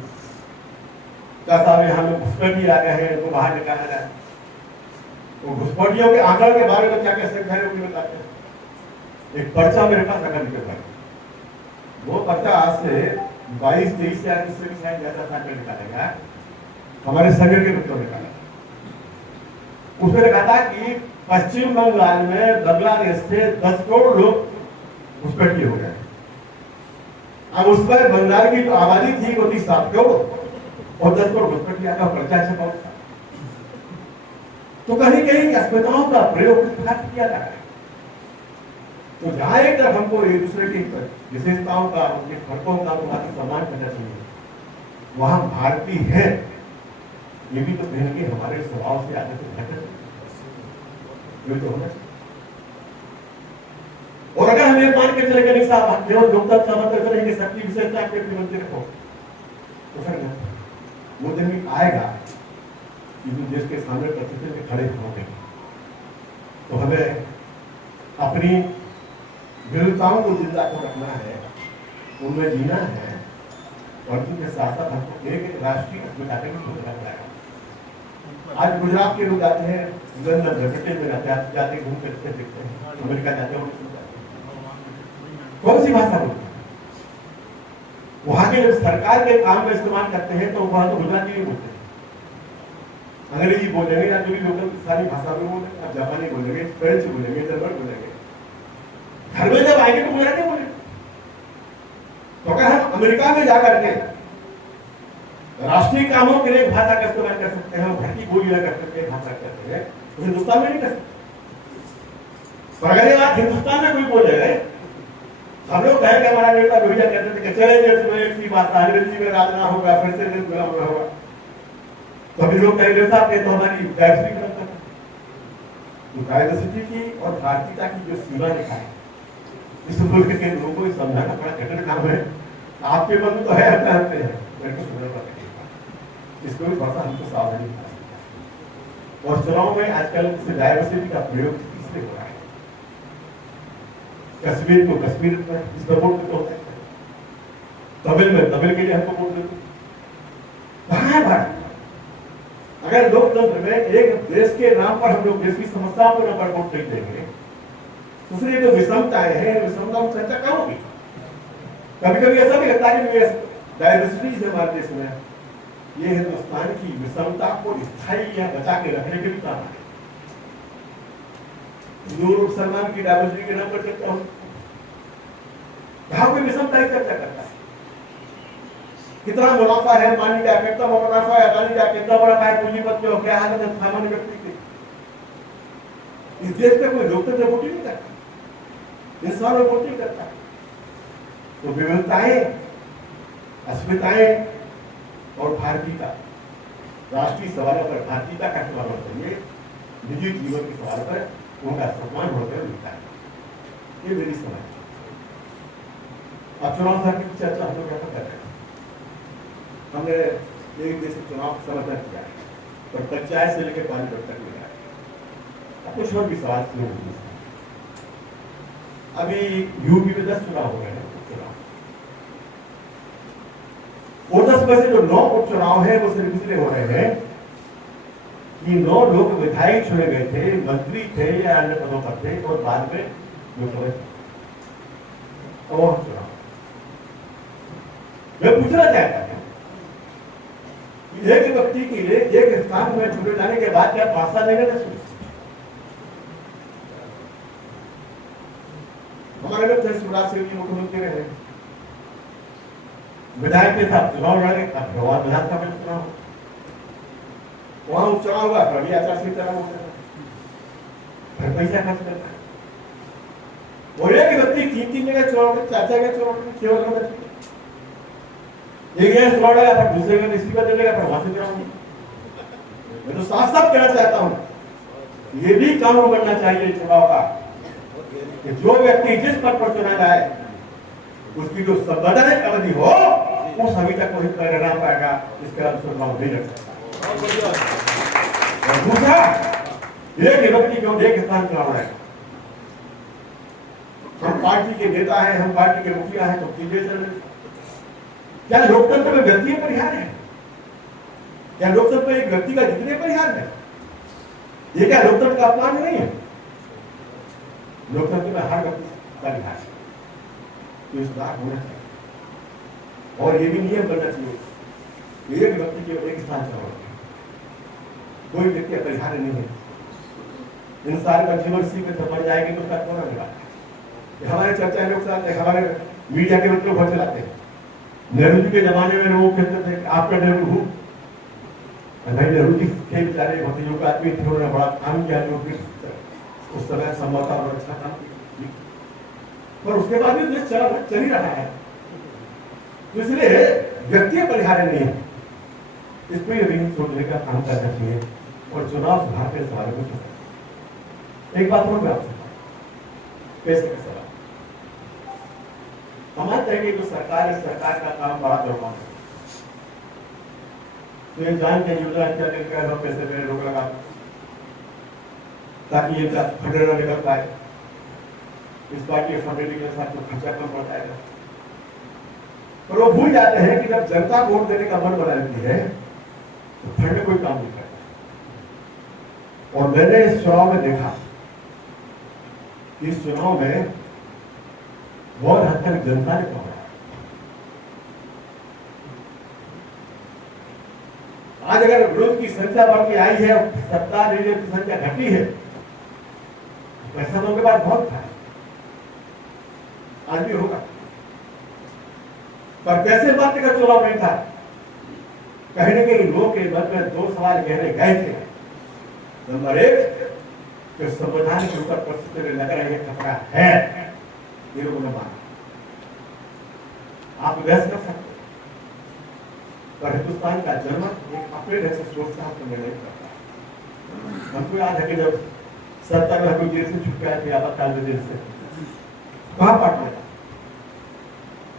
साहब यहाँ में घुसपैठी आ गए हैं, इनको बाहर निकाला जाए। वो घुसपैठियों के आंकड़े के बारे में क्या कह सकते हैं बताते हैं। एक पर्चा मेरे पास रखा निकल रहा है, वो पर्चा आज से 22-23 से ज्यादा साल में निकाला गया, हमारे सर्वे के रूप में निकाला। उसमें लिखा था कि पश्चिम बंगाल में बांग्लादेश से 10 करोड़ लोग घुसपैठी हो गए। अब उस पर बंगाल की तो आबादी थी वो 7 करोड़ और 10 करोड़ घुसपैठिया का पर्चा से पहुंचा। तो कहीं कहीं अस्मिताओं का प्रयोग किया जा रहा है। तो जहां एक तरफ हमको एक दूसरे की विशेषताओं का, उनके फर्कों का सम्मान करना चाहिए, वहां भारतीय है ये भी तो कहीं ना कहीं हमारे स्वभाव से आगे से घट तो होना चाहिए। और अगर हम ये मान के चले गए साहब केवल लोकतंत्र समर्थन करेंगे, सबकी विशेषता आपके मंत्री रखो, तो फिर वो दिन भी आएगा कि जो देश के सामने प्रतिष्ठित में खड़े होंगे, तो हमें अपनी विविधताओं को जिंदा को रखना है, उनमें जीना है, और उनके साथ साथ हमको एक राष्ट्रीय अस्मिता को सोचना पड़ेगा। आज गुजरात के लोग जाते हैं, लंदन में जाते घूम कर देखते हैं, अमेरिका जाते हैं, कौन सी भाषा बोलते हैं? वहां के सरकार के काम में इस्तेमाल करते हैं तो वहां तो गुजराती नहीं बोलते, अंग्रेजी बोलेंगे या जो भी लोकल सारी भाषा में बोलेंगे, आप जापानी बोलेंगे, फ्रेंच बोलेंगे, जर्मन बोलेंगे। घर में जब आएंगे तो गुजराती बोलेंगे। तो अगर हम अमेरिका में जाकर के राष्ट्रीय कामों के लिए भाषा का इस्तेमाल कर सकते हैं, घर की बोली कर सकते हैं, भाषा करते हैं, तो हिंदुस्तान में नहीं कर सकते। पर अगर ये बात हिंदुस्तान में कोई बोले गए, हम लोग कहेंगे, हमारा नेता लोहिया कहते थे कि चले देश में एक ही बात अंग्रेजी में राज ना होगा, फिर से देश गुलाम होगा। सभी लोग कह लेता थे तो हमारी डायवर्सिटी करता था। तो डायवर्सिटी की और भारतीयता की जो सीमा रेखा है, इस मुल्क के लोगों को समझाना बड़ा कठिन काम है। आपके मन तो है, अपने हाथ में है, मेरे को सुनना पड़ेगा, इसको भी थोड़ा सा हमको सावधानी बरतना। और चुनाव में आजकल इस डायवर्सिटी का प्रयोग किससे हो रहा है? कश्मीर को कश्मीर में इसका वोट देते होते हैं, तमिल में तमिल के लिए हमको वोट देते। कहाँ है भारत? अगर लोकतंत्र में एक देश के नाम पर हम लोग देश की समस्याओं को नंबर वोट नहीं देंगे, दूसरी जो विषमताएं हैं, विषमताओं की चर्चा कहाँ होगी? कभी कभी ऐसा भी लगता है कि डायवर्सिटी से हमारे देश में ये हिंदुस्तान की विषमता को स्थायी या बचा के रखने के भी काम है। हिंदू मुसलमान की डायवर्सिटी के नाम पर चर्चा हो, यहाँ कोई विषमता की चर्चा करता है। कितना मुनाफा है पानी का, कितना मुनाफा है पानी का, कितना मुनाफा है पूंजीपति और क्या हालत है सामान्य व्यक्ति की। इस देश में कोई लोकतंत्र वोट नहीं करता, इंसान वोट नहीं करता। तो विविधताएं, अस्मिताएं और भारतीयता, राष्ट्रीय सवालों पर भारतीयता का सवाल होना चाहिए, निजी जीवन के सवाल पर उनका सम्मान होकर मिलता है। ये मेरी समझ। अब चुनाव सर की चर्चा हम लोग यहाँ कर रहे हैं। हमने एक देश चुनाव समर्थन किया है, पर पंचायत से लेकर पानीपत तक मिला है। अब कुछ और भी सवाल शुरू होंगे। अभी यूपी में 10 चुनाव हो गए हैं, वो 10 में से जो 9 उपचुनाव है वो सिर्फ इसलिए हो रहे हैं कि 9 लोग विधायक चुने गए थे, मंत्री थे या अन्य पदों पर थे, और बाद में लोकसभा चुनाव। मैं पूछना चाहता हूं, एक व्यक्ति के लिए एक स्थान में चुने जाने के बाद क्या 5 साल लेना चाहिए? हमारे लोग शिवराज सिंह जी मुख्यमंत्री रहे, विधायक के साथ चुनाव लड़े, भगवान विधानसभा में चुनाव, वहां उपचुनाव हुआ, कभी आचार संहिता लागू करना, पैसा खर्च करना। और एक व्यक्ति 3 जगह चुनाव, 4 जगह चुनाव केवल होना चाहिए। एक जगह चुनाव लगा, फिर दूसरे जगह इस्तीफा दे देगा, फिर वहां से चुनाव। मैं तो साफ साफ कहना चाहता हूं, ये भी कानून बनना चाहिए चुनाव का कि जो व्यक्ति जिस पद पर चुना जाए उसकी जो संवैधानिक अवधि हो उस अभी तक कोई परिणाम पाएगा, इसका अनुसंधान नहीं रख सकता। और दूसरा, एक व्यक्ति जो एक स्थान चुनाव है, हम पार्टी के नेता हैं, हम पार्टी के मुखिया हैं, तो चीजें चल रही। क्या लोकतंत्र में व्यक्ति परिहार है? क्या लोकतंत्र में एक व्यक्ति का जितने परिहार है? ये क्या लोकतंत्र का अपमान नहीं है? लोकतंत्र में हर व्यक्ति का अधिकार है, तो सुधार होना चाहिए। और ये भी नियम बनना चाहिए, एक व्यक्ति केवल एक स्थान चुनाव, कोई व्यक्ति अपरिहार्य नहीं है। इंसान का जीवन इसी में मर जाएगी तो उसका कौन होगा? हमारे चर्चा लोग चलाते, हमारे मीडिया के लोग बहुत चलाते हैं। नेहरू जी के जमाने में लोग कहते थे आपका नेहरू हूं, भाई नेहरू जी थे बेचारे बहुत योग्य आदमी थे, उन्होंने बड़ा काम किया, जो उस समय संभवतः और अच्छा काम किया, पर उसके बाद भी देश चल ही रहा है। तो इसलिए व्यक्ति परिहार नहीं है, इस पर भी सोचने का काम करना चाहिए और चुनाव सुधार के सवाल को सोचना। एक बात और मैं आपसे पैसे का सवाल, समझते हैं कि जो सरकार है, सरकार का काम बड़ा करवाना है, तो ये जान के योजना क्या लेकर पैसे मेरे लोग लगा ताकि ये फंड न निकल पाए, इस बात के फंड के साथ तो खर्चा कम पड़ जाएगा। पर वो भूल जाते हैं कि जब जनता वोट देने का मन बना लेती है तो फंड कोई काम नहीं करता। और मैंने इस चुनाव में देखा, इस चुनाव में बहुत हद तक जनता ने पकड़ा। आज अगर विरोध की संख्या बढ़ती आई है, सत्ता देने की संख्या घटी है, पैसा लोगों के पास बहुत था, आज भी होगा, पर पैसे मात्र का चुनाव नहीं था। कहीं न कहीं लोगों के मन में 2 सवाल गहरे गए थे। नंबर 1, कि संविधान के ऊपर परिस्थिति में लग रहा खतरा है, ये लोगों ने माना। आप बहस कर सकते, पर हिंदुस्तान का जनमत एक अपने ढंग से सोचता है तो निर्णय करता है। हमको याद है कि जब 70 में हम लोग जेल से छूट गए थे आपातकाल में जेल से, कहाँ पार्टी था?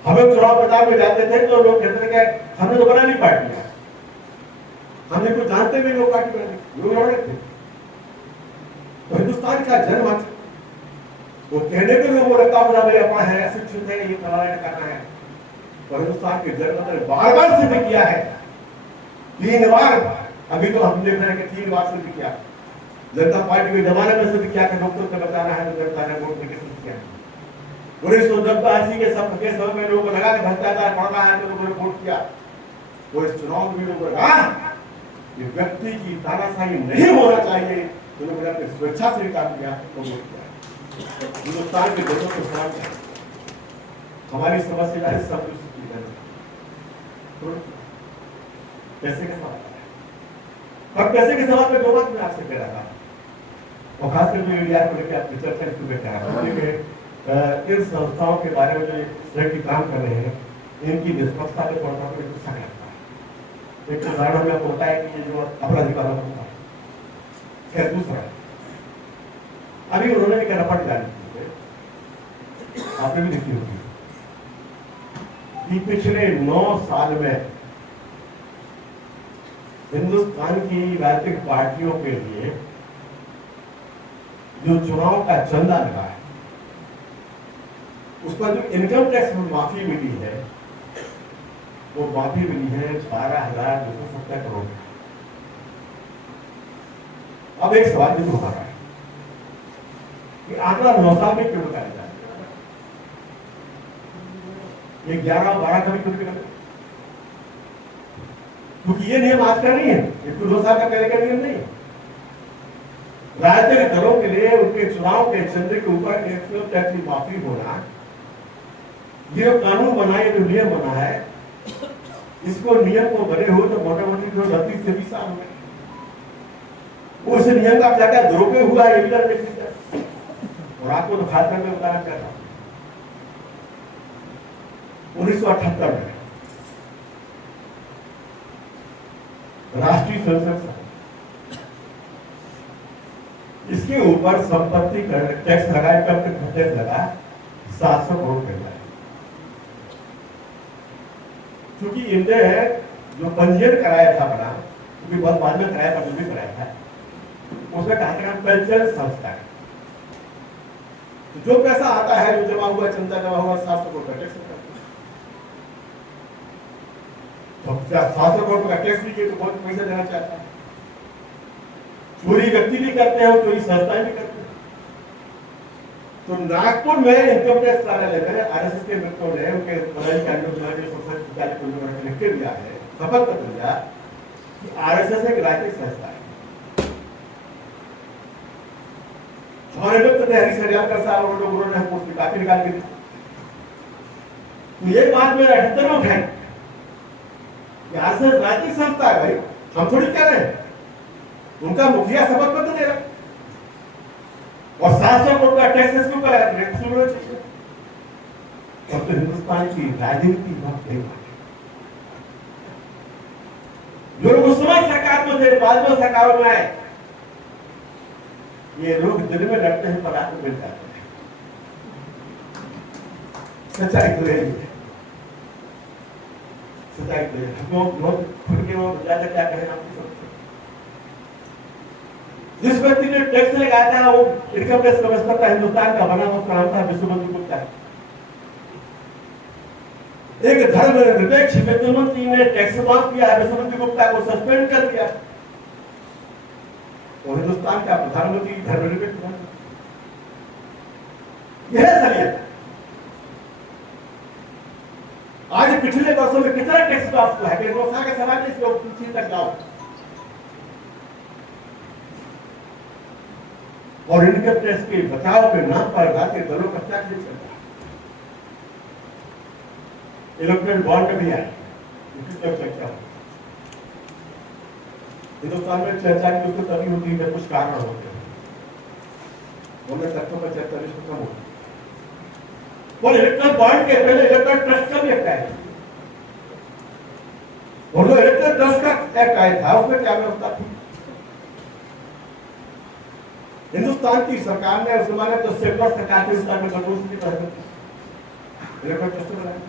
हम लोग चुनाव प्रचार में जाते थे तो लोग कहते थे कि हमने तो बना ली पार्टियां, हमने कुछ जानते भी लोग पार्टी बना लोग लड़ थे। तो हिंदुस्तान का जनमत वो कहने के लिए वो रखता हुआ मेरे अपना है, शिक्षित है, ये करना है। तो हिंदुस्तान के जनमत ने बार बार सिद्ध किया है, 3 बार, अभी तो हम देख रहे हैं कि 3 बार सिद्ध किया। जनता पार्टी के जमाने में सिद्ध किया कि लोकतंत्र को बचाना है तो जनता ने वोट देकर सिद्ध किया। 1980 के सब के समय में लोगों को लगा कि भ्रष्टाचार बढ़ रहा है तो लोगों ने वोट किया। वो इस चुनाव में लोगों ने कहा कि व्यक्ति की तानाशाही नहीं होना चाहिए, तो लोगों ने अपनी स्वेच्छा से काम किया तो वोट किया। हिंदुस्तान के लोगों को सवाल है, हमारी समस्या है सब कुछ पैसे के सवाल है। और पैसे के सवाल पे 2 बात मैं आपसे कह रहा था, और खासकर जो इंडिया को लेकर आपकी चर्चा शुरू करना है, इन संस्थाओं के बारे में जो इस तरह की काम कर रहे हैं, इनकी निष्पक्षता पे थोड़ा सा गुस्सा लगता है। एक उदाहरण हमें आपको होता है कि ये जो अपराधी का होता है, खैर दूसरा अभी उन्होंने एक रिपोर्ट जारी की है, आपने भी देखी होगी कि पिछले 9 साल में हिंदुस्तान की राजनीतिक पार्टियों के लिए जो चुनाव का चंदा लगा है, उस पर जो इनकम टैक्स में माफी मिली है, वो माफी मिली है 12,270 करोड़। अब एक सवाल जो उठा रहा है कि आंकड़ा 9 साल में क्यों बताया जाए, ये 11-12 कभी क्यों करते? क्योंकि ये नियम आज का नहीं है, ये 2 साल का पहले का नियम नहीं है। राजनीतिक दलों के लिए उनके चुनाव के चंदे के ऊपर इनकम टैक्स की माफी होना, ये जो कानून बना है, जो नियम बना है, इसको नियम को बने हो तो मोटा मोटी 30 से 20 साल हो गए। उस नियम का क्या क्या दुरुपयोग हुआ है, ये भी देखिए। और आपको तो खास करके बताना चाहता हूं, 1978 में राष्ट्रीय संसद इसके ऊपर संपत्ति कर टैक्स लगाए, कब तक टैक्स लगा 700 करोड़ रुपए। क्योंकि इनने जो पंजीयन कराया था बना, क्योंकि बहुत बाद में कराया था, भी कराया था, उसमें कहा था कल्चरल संस्था है, तो जो पैसा आता है, जो जमा हुआ चंदा जमा हुआ 700 करोड़ का टैक्स लगता है। तो 700 करोड़ का टैक्स लीजिए तो बहुत पैसा देना चाहता है। चोरी व्यक्ति भी करते हैं, चोरी संस्थाएं भी करते हैं। तो नागपुर में इनकम टैक्स कार्यालय में आरएसएस के मित्रों ने उनके पदाधिकारियों ने लिख के दिया है, शपथ पत्र दिया कि आरएसएस एक राजनीतिक संस्था है। हमारे मित्र थे हरीश हरियाणकर साहब और लोगों ने हमको उसकी काफी निकाल के दी। तो एक बात मेरा 78 में उठाई, आरएसएस राजनीतिक संस्था है भाई, हम थोड़ी कह रहे हैं। उनका मुखिया शपथ पत्र दे रहा और 700 करोड़ का टैक्स इसके ऊपर है, और तो हिंदुस्तान की राजनीति बहुत तेज है। जो लोग उस समय सरकार में थे, बाद में सरकारों में आए, ये लोग दिल में रखते हैं, पर रात में मिल जाते हैं। सच्चाई तो यही है, सच्चाई तो है। हम लोग बहुत खुद के वो ज्यादा क्या कहें आपकी सब। जिस व्यक्ति ने टैक्स लगाया था वो इनकम टैक्स व्यवस्था का हिंदुस्तान का बना, उसका नाम था विश्वबंधु गुप्ता। एक धर्मनिरपेक्ष वित्तमंत्री ने टैक्स माफ किया, विश्वबंधु गुप्ता को सस्पेंड कर दिया, और हिंदुस्तान का प्रधानमंत्री धर्मनिरपेक्ष बना। यह असलियत। आज पिछले वर्षों में कितना टैक्स माफ हुआ है, रोजगार के सवाल इस लोग पीछे तक जाओ। और इनकम टैक्स के बचाव के नाम पर राजनीतिक दलों का क्या खेल चल रहा है। इलेक्ट्रल बॉन्ड भी है, हिंदुस्तान में चर्चा की तो तभी होती है जब कुछ कारण होते हैं, उन्हें तथ्यों पर चर्चा खत्म होती है। और इलेक्ट्रल बॉन्ड के पहले इलेक्ट्रल ट्रस्ट का भी हक है। और जो इलेक्ट्रल ट्रस्ट का एक्ट आया था उसमें क्या व्यवस्था थी? हिंदुस्तान की सरकार ने उस जमाने तो सैकड़ों सरकार के हिंदुस्तान में कंट्रोल की इलेक्ट्रल ट्रस्ट बनाया।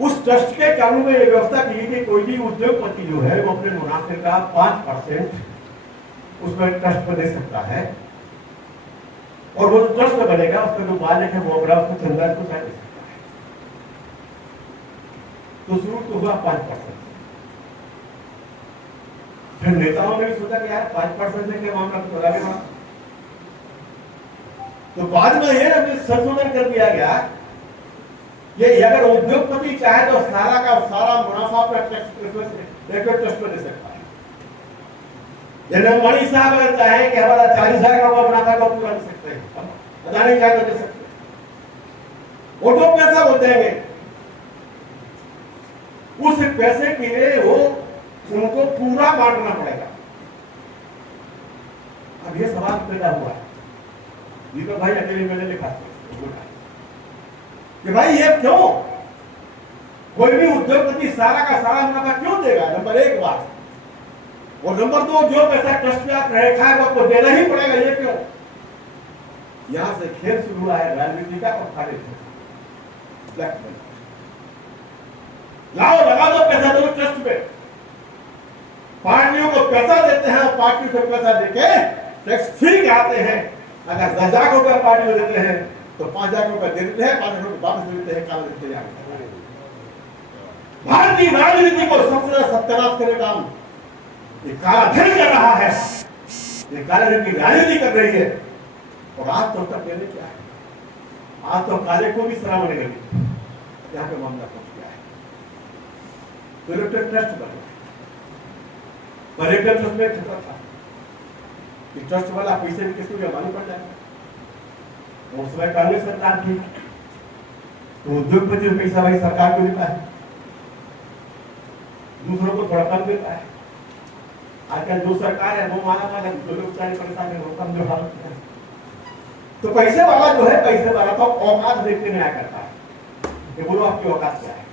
उस ट्रस्ट के कानून में यह व्यवस्था की कि कोई भी उद्योगपति जो है वो अपने मुनाफे का 5% उसमें ट्रस्ट में दे सकता है, और वो ट्रस्ट में बनेगा उसका जो मालिक है वो अपना उसको चंदा को दे सकता है। तो शुरू तो हुआ 5%। फिर नेताओं ने भी सोचा कि यार 5% से क्या मामला तो लगेगा, तो बाद में यह संशोधन कर दिया गया ये अगर उद्योगपति चाहे तो सारा का सारा मुनाफा अपना टैक्स ट्रस्ट में दे सकता है। जैसे मणि साहब अगर चाहे कि हमारा 40,000 का मुनाफा को पूरा दे सकते हैं, अदानी चाहे तो दे सकते हैं, वो तो पैसा वो देंगे। उस पैसे के लिए वो उनको पूरा बांटना पड़ेगा। अब ये सवाल पैदा हुआ है, दीपक भाई अकेले मैंने लिखा कि भाई ये क्यों, कोई भी उद्योगपति सारा का सारा मुनाफा क्यों देगा? नंबर 1 बात, और नंबर 2 जो पैसा ट्रस्ट में आप रखा है वो आपको देना ही पड़ेगा, ये क्यों? यहां से खेल शुरू हुआ है राजनीति का और खाली लाओ लगा दो पैसा दो ट्रस्ट में, पार्टियों को पैसा देते हैं, पार्टी से पैसा देके टैक्स फ्री कराते हैं। अगर 10,000 रुपया पार्टी को देते हैं तो 5,000 रुपया दे देते हैं, 5,000 रुपये वापस दे देते हैं, काला देते हैं। भारतीय राजनीति को सबसे ज्यादा सत्यानाश करने का ये काला धन कर रहा है, ये काला धन की राजनीति कर रही है। और आज तो तक पहले क्या है, आज तो काले को भी सलाम नहीं लगी, यहाँ पे मामला पहुंच गया है। तो इलेक्ट्रल ट्रस्ट बन गया, पर इलेक्ट्रल ट्रस्ट में खतरा था कि ट्रस्ट वाला पैसे भी किसको मालूम पड़ जाएगा। उस समय कांग्रेस सरकार थी तो उद्योगपति में पैसा भाई सरकार को देता है, दूसरों को थोड़ा कम देता है। आजकल जो सरकार है वो माला माला जो लोग बेचारे परेशान है वो कम जो हालत है। तो पैसे वाला जो है, पैसे वाला तो औकात देखते न्याय करता है कि बोलो आपकी औकात क्या है,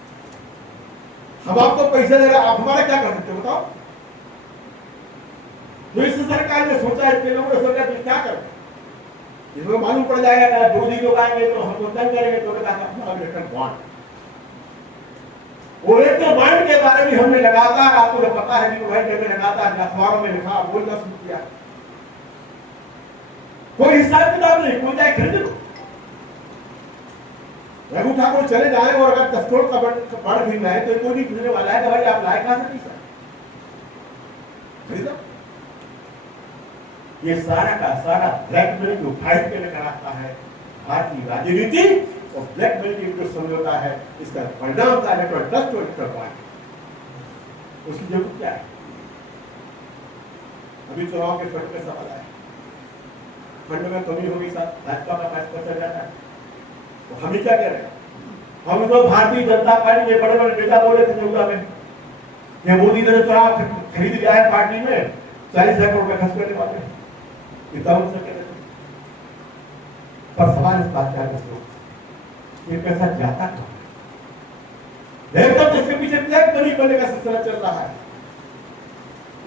हम आपको पैसे दे रहे हैं, आप हमारे क्या कर सकते हो बताओ। तो इस सरकार ने सोचा है कि लोगों ने सोचा कि क्या करें, इसको मालूम पड़ जाएगा कि विरोधी लोग आएंगे तो हमको तंग करेंगे, तो इलेक्ट्रल बॉन्ड, और इलेक्ट्रल बॉन्ड के बारे में हमने लगातार, आपको जो पता है कि भाई हमने लगातार अखबारों में लिखा, बोलना शुरू किया, कोई हिसाब किताब नहीं, कोई जाए खरीद लो। रघु ठाकुर चले जाए और अगर 10 करोड़ का बड़ खरीदना है तो कोई नहीं खरीदने वाला है कि भाई आप लाए कहां से पैसा खरीदो। ये सारा का सारा ब्लैकमेल जो फाइट करने का रास्ता है भारतीय राजनीति और ब्लैकमेल की जो समझौता है, इसका परिणाम था इलेक्ट्रल ट्रस्ट और इलेक्ट्रल बॉन्ड। उसकी जरूरत क्या है? अभी चुनाव के फंड में सवाल आया, फंड में कमी होगी, साथ भाजपा का 5% चल जाता है, तो हम ही क्या कह रहे हैं? हम तो भारतीय जनता पार्टी के बड़े बड़े नेता बोले थे चौदह में कि मोदी ने चुनाव खरीद लिया है पार्टी में, 40,000 करोड़ रुपए खर्च करने वाले हैं, पर सवाल इस बात का ये पैसा जाता कहां? इसके पीछे ब्लैक मनी करने का सिलसिला चल रहा है,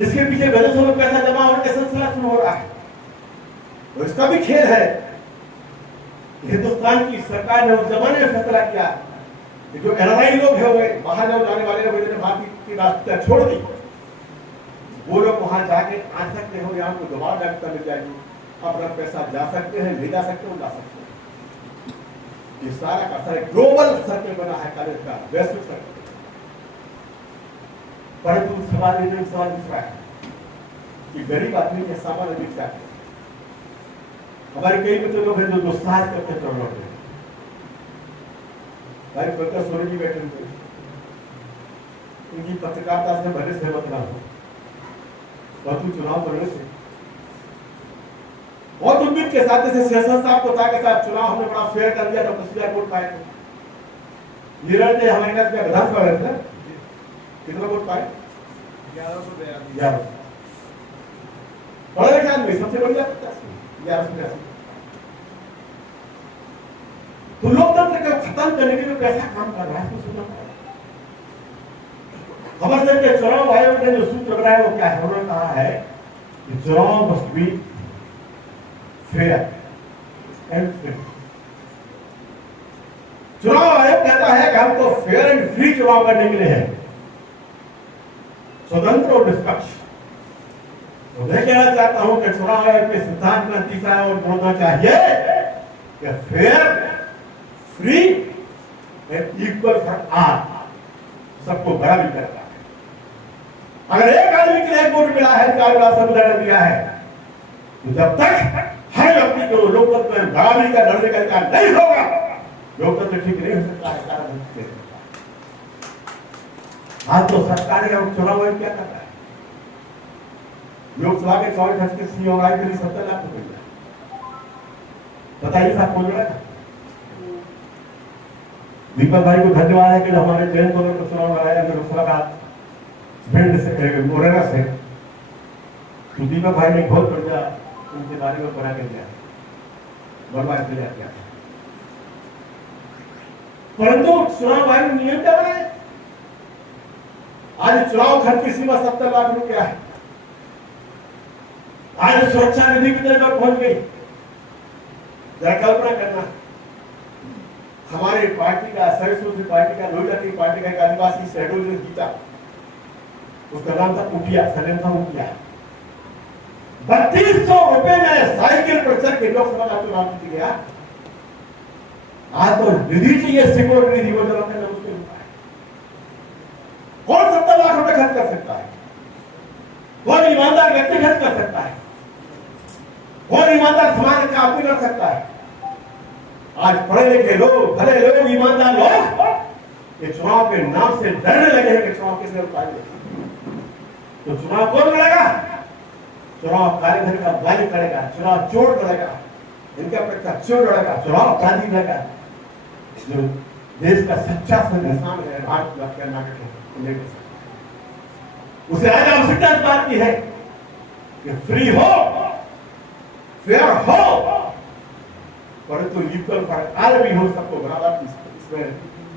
इसके पीछे विदेशों में पैसा जमा होने का सिलसिला शुरू हो रहा है। तो इसका भी खेल है। हिंदुस्तान की सरकार ने उस जमाने में फैसला किया कि जो एनआरआई लोग हैं, वो बाहर जाने वाले लोग जिन्होंने भारत की राष्ट्रीयता छोड़ दी, वो लोग वहां जाके आ सकते हो, यहाँ को दबाव व्यवस्था मिल जाएगी, अपना पैसा जा सकते हैं, ले जा सकते हो, ला सकते हैं। ये सारा का सारा ग्लोबल सर्कल बना है काले का, वैश्विक सर्कल। परंतु सवाल दूसरा है कि गरीब आदमी के सामान्य अधिक क्या है। हमारे कई मित्र लोग हैं जो दुस्साहस करते चुनाव में, भाई प्रोफेसर सोनी जी बैठे हुए, उनकी पत्रकारिता से भले सहमत ना हो, परंतु चुनाव करने से बहुत उम्मीद के साथ जैसे सेशन साहब को था कि साहब चुनाव हमने बड़ा फेयर कर दिया, तो कुछ वोट पाए थे, निरंतर थे हमारे पास विधानसभा में थे, कितना वोट पाए? 1100। पढ़े लिखे आदमी सबसे बढ़िया 1100। तो लोकतंत्र को खत्म करने के लिए कैसा काम कर रहा है, हमारे देश के चुनाव आयोग ने जो सूत्र बनाया वो क्या है? उन्होंने कहा है कि चुनाव must be fair and free. चुनाव आयोग कहता है कि हमको फेयर एंड फ्री चुनाव करने के लिए है, स्वतंत्र और निष्पक्ष। तो मैं कहना चाहता हूं कि चुनाव आयोग के सिद्धांत में तीसरा और बोलना चाहिए कि fair, free and equal for all, सबको बराबर करता है। अगर एक आदमी के लिए वोट मिला है, संविधान ने दिया है, तो जब तक हर व्यक्ति को लोकतंत्र में बराबरी का लड़ने का अधिकार नहीं होगा, लोकतंत्र ठीक नहीं हो सकता है। आज तो सरकार और चुनाव आयोग क्या करता है? लोकसभा के 24 के सीएम आए के लिए 70 लाख रुपए बताइए साहब कौन लड़ा? दीपक भाई को धन्यवाद है कि हमारे जैन को चुनाव लगाया लोकसभा का भिंड से मुरैना से, तो दीपक भाई ने बहुत बढ़िया उनके बारे में बना के दिया, बर्बाद किया। परंतु चुनाव आयोग ने नियम क्या बनाए? आज चुनाव खर्च की सीमा 70 लाख रुपया है। आज सुरक्षा निधि कितने तक पहुंच गई? जरा कल्पना करना, हमारे पार्टी का सरस्वती पार्टी का नोएडा की पार्टी का एक आदिवासी शेड्यूल ने जीता, उसका नाम था उठिया, सलेम था उठिया। 3200 रुपए में साइकिल पर चढ़ के लोकसभा का चुनाव जीत गया। आज तो निधि चाहिए, सिक्योरिटी निधि, वो जमा करना मुश्किल होता है। कौन 70 लाख रुपए खर्च कर सकता है? कौन ईमानदार व्यक्ति खर्च कर सकता है? कौन ईमानदार समाज का आदमी कर सकता है? आज पढ़े लिखे लोग, भले लोग, ईमानदार लोग ये चुनाव के नाम से डरने लगे हैं कि चुनाव किसने उठाएंगे। तो चुनाव कौन लड़ेगा? चुनाव कार्यधर का वाली करेगा, चुनाव चोर करेगा, इनका प्रत्याशी चोर लड़ेगा, चुनाव अपराधी लड़ेगा। जो देश का सच्चा इंसान है, भारत का नागरिक है, उसे आज आवश्यकता इस बात की है कि फ्री हो, फेयर हो, परंतु इक्वल फॉर ऑल भी हो, सबको बराबर इसमें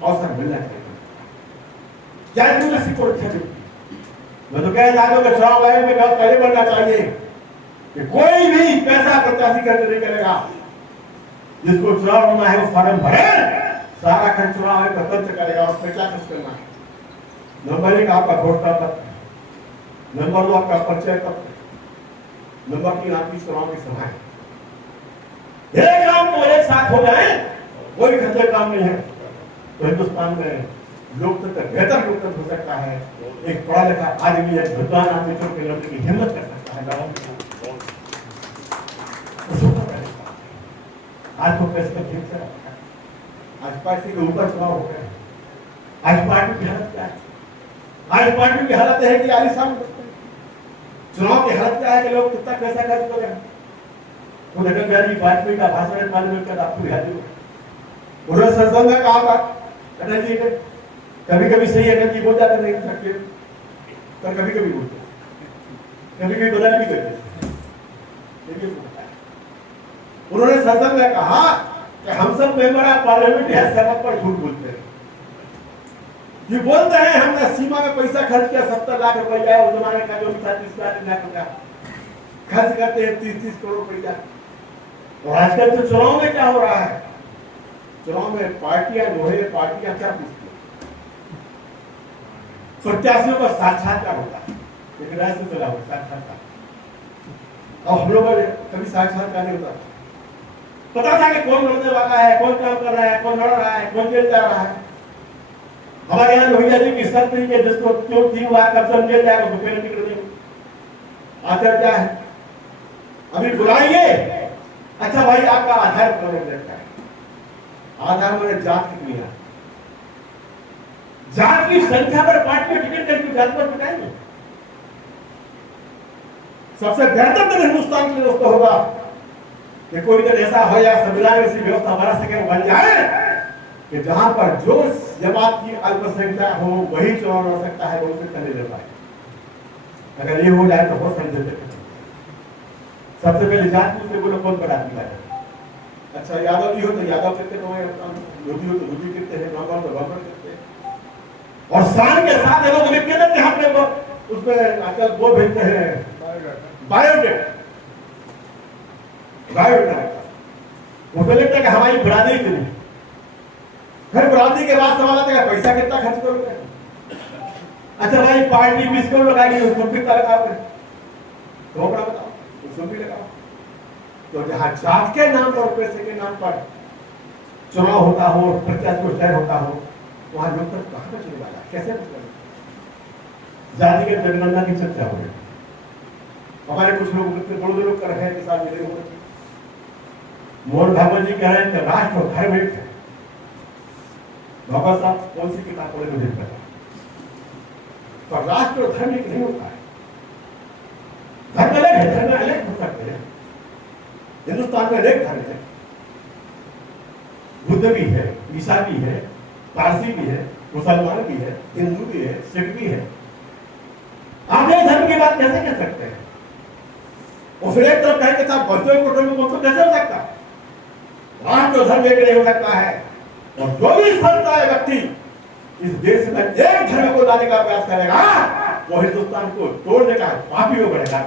अवसर मिलना चाहिए। क्या सिक्योरिटी? मैं तो कह रहा हूं कि चुनाव आयोग में पहले बढ़ना चाहिए कि कोई भी पैसा प्रत्याशी खर्च नहीं करेगा। जिसको चुनाव होना है वो फॉर्म भरे, सारा खर्च चुनाव आयोग तंत्र करेगा। और उसमें क्या खर्च करना है? नंबर 1 आपका घोषणा पत्र, नंबर 2 आपका परिचय पत्र, नंबर 3 आपकी चुनाव की सभाएं। एक काम तो एक साथ हो जाए, कोई खर्चे काम नहीं है, तो हिंदुस्तान में लोकतंत्र बेहतर लोकतंत्र हो सकता है। एक पढ़ा लिखा आदमी, एक विद्वान आदमी चुन के लड़ने की हिम्मत कर सकता है। आज तो पैसे ठीक से आज पार्टी के ऊपर चुनाव हो गए। आज पार्टी की हालत क्या है? आज पार्टी की हालत है कि आलिशान चुनाव की हालत क्या है कि लोग कितना पैसा खर्च कर रहे हैं। वो अटल बिहारी वाजपेयी का भाषण पार्लियामेंट का आपको याद होगा, उन्होंने संसद में कहा था अटल जी ने, कभी कभी सही अटल जी बोल जाते नहीं सकते, पर कभी कभी बोलते, कभी कभी बदल भी करते। उन्होंने संसद में कहा कि हम सब मेंबर ऑफ पार्लियामेंट यह सेवक पर झूठ बोलते हैं। ये बोलते हैं हमने सीमा में पैसा खर्च किया 70 लाख रुपया, उस जमाने का जो भी था 30 लाख रुपया खर्च करते हैं, 30-30 करोड़ रुपया। और आजकल तो चुनाव में क्या हो रहा है? चुनाव में पार्टियां लोहे, पार्टियां क्या पूछती है? प्रत्याशियों का साक्षात्कार होता है, लेकिन राज्य चला हो साक्षात्कार, और हम लोग कभी साक्षात्कार नहीं होता। पता था कि कौन लड़ने वाला है, कौन काम कर रहा है, कौन लड़ रहा है, कौन जेल जा रहा है। हमारे यहाँ लोहिया जी की शर्त नहीं है जिसको क्यों 3 बार कब्जा जेल जाएगा तो फिर निकल देंगे। आचार क्या है? अभी बुलाइए, अच्छा भाई आपका आधार प्रमाण रहता है, आधार में जात कितनी है, जात की संख्या पर पार्टी में टिकट करके जात पर पिटाएंगे। सबसे बेहतर दिन हिंदुस्तान के लिए दोस्तों होगा कि कोई दिन ऐसा हो या संविधान ऐसी व्यवस्था बना सके, बन जाए कि जहां पर जो जमात की अल्पसंख्यक हो वही चुनाव लड़ सकता है, वो उसे करने दे पाए। अगर ये हो जाए तो बहुत संदेश। सबसे पहले जात पूछते बोलो कौन बड़ा है? अच्छा यादव भी हो तो यादव कहते हैं, योगी हो तो योगी कहते हैं, ब्राह्मण तो ब्राह्मण कहते हैं। और शान के साथ ये लोग लिख के देते हैं अपने उसमें आजकल वो भेजते हैं बायोडेटा उसमें लिखते हैं कि हमारी बरादरी के लिए। फिर बरादरी के बाद सवाल आता है पैसा कितना खर्च करोगे। अच्छा भाई पार्टी 20 करोड़ लगाएगी उसको कितना लगाओगे, तो बड़ा बताओ उसको भी लगाओ। तो जहां जात के नाम पर पैसे के नाम पर चुनाव होता हो, प्रत्याशी को चयन होता हो, वहां लोकतंत्र कहां पर चले वाला, कैसे चलेगा। जाति के जनगणना की चर्चा हो रही, हमारे कुछ लोग बड़े लोग कर रहे हैं कि साथ मिले हुए। मोहन भागवत जी कह रहे हैं कि राष्ट्र और धर्म एक है। बाबा साहब कौन सी किताब पढ़े मुझे पता, पर राष्ट्र और धर्म एक नहीं होता है। धर्म अलग है, धर्म अलग हो सकते हैं। हिंदुस्तान में अनेक धर्म है, बुद्ध भी है, ईसा भी है, पारसी भी है, मुसलमान भी है, हिंदू भी है, सिख भी है। आप एक धर्म की बात कैसे कह सकते हैं? और फिर एक तरफ कहें कि साहब बच्चों को तो कैसे हो सकता है? राष्ट्र और धर्म एक नहीं हो सकता है। और जो भी संता है व्यक्ति इस देश में एक धर्म को लाने का प्रयास करेगा, वो हिंदुस्तान को तोड़ने का पापी हो बढ़ेगा।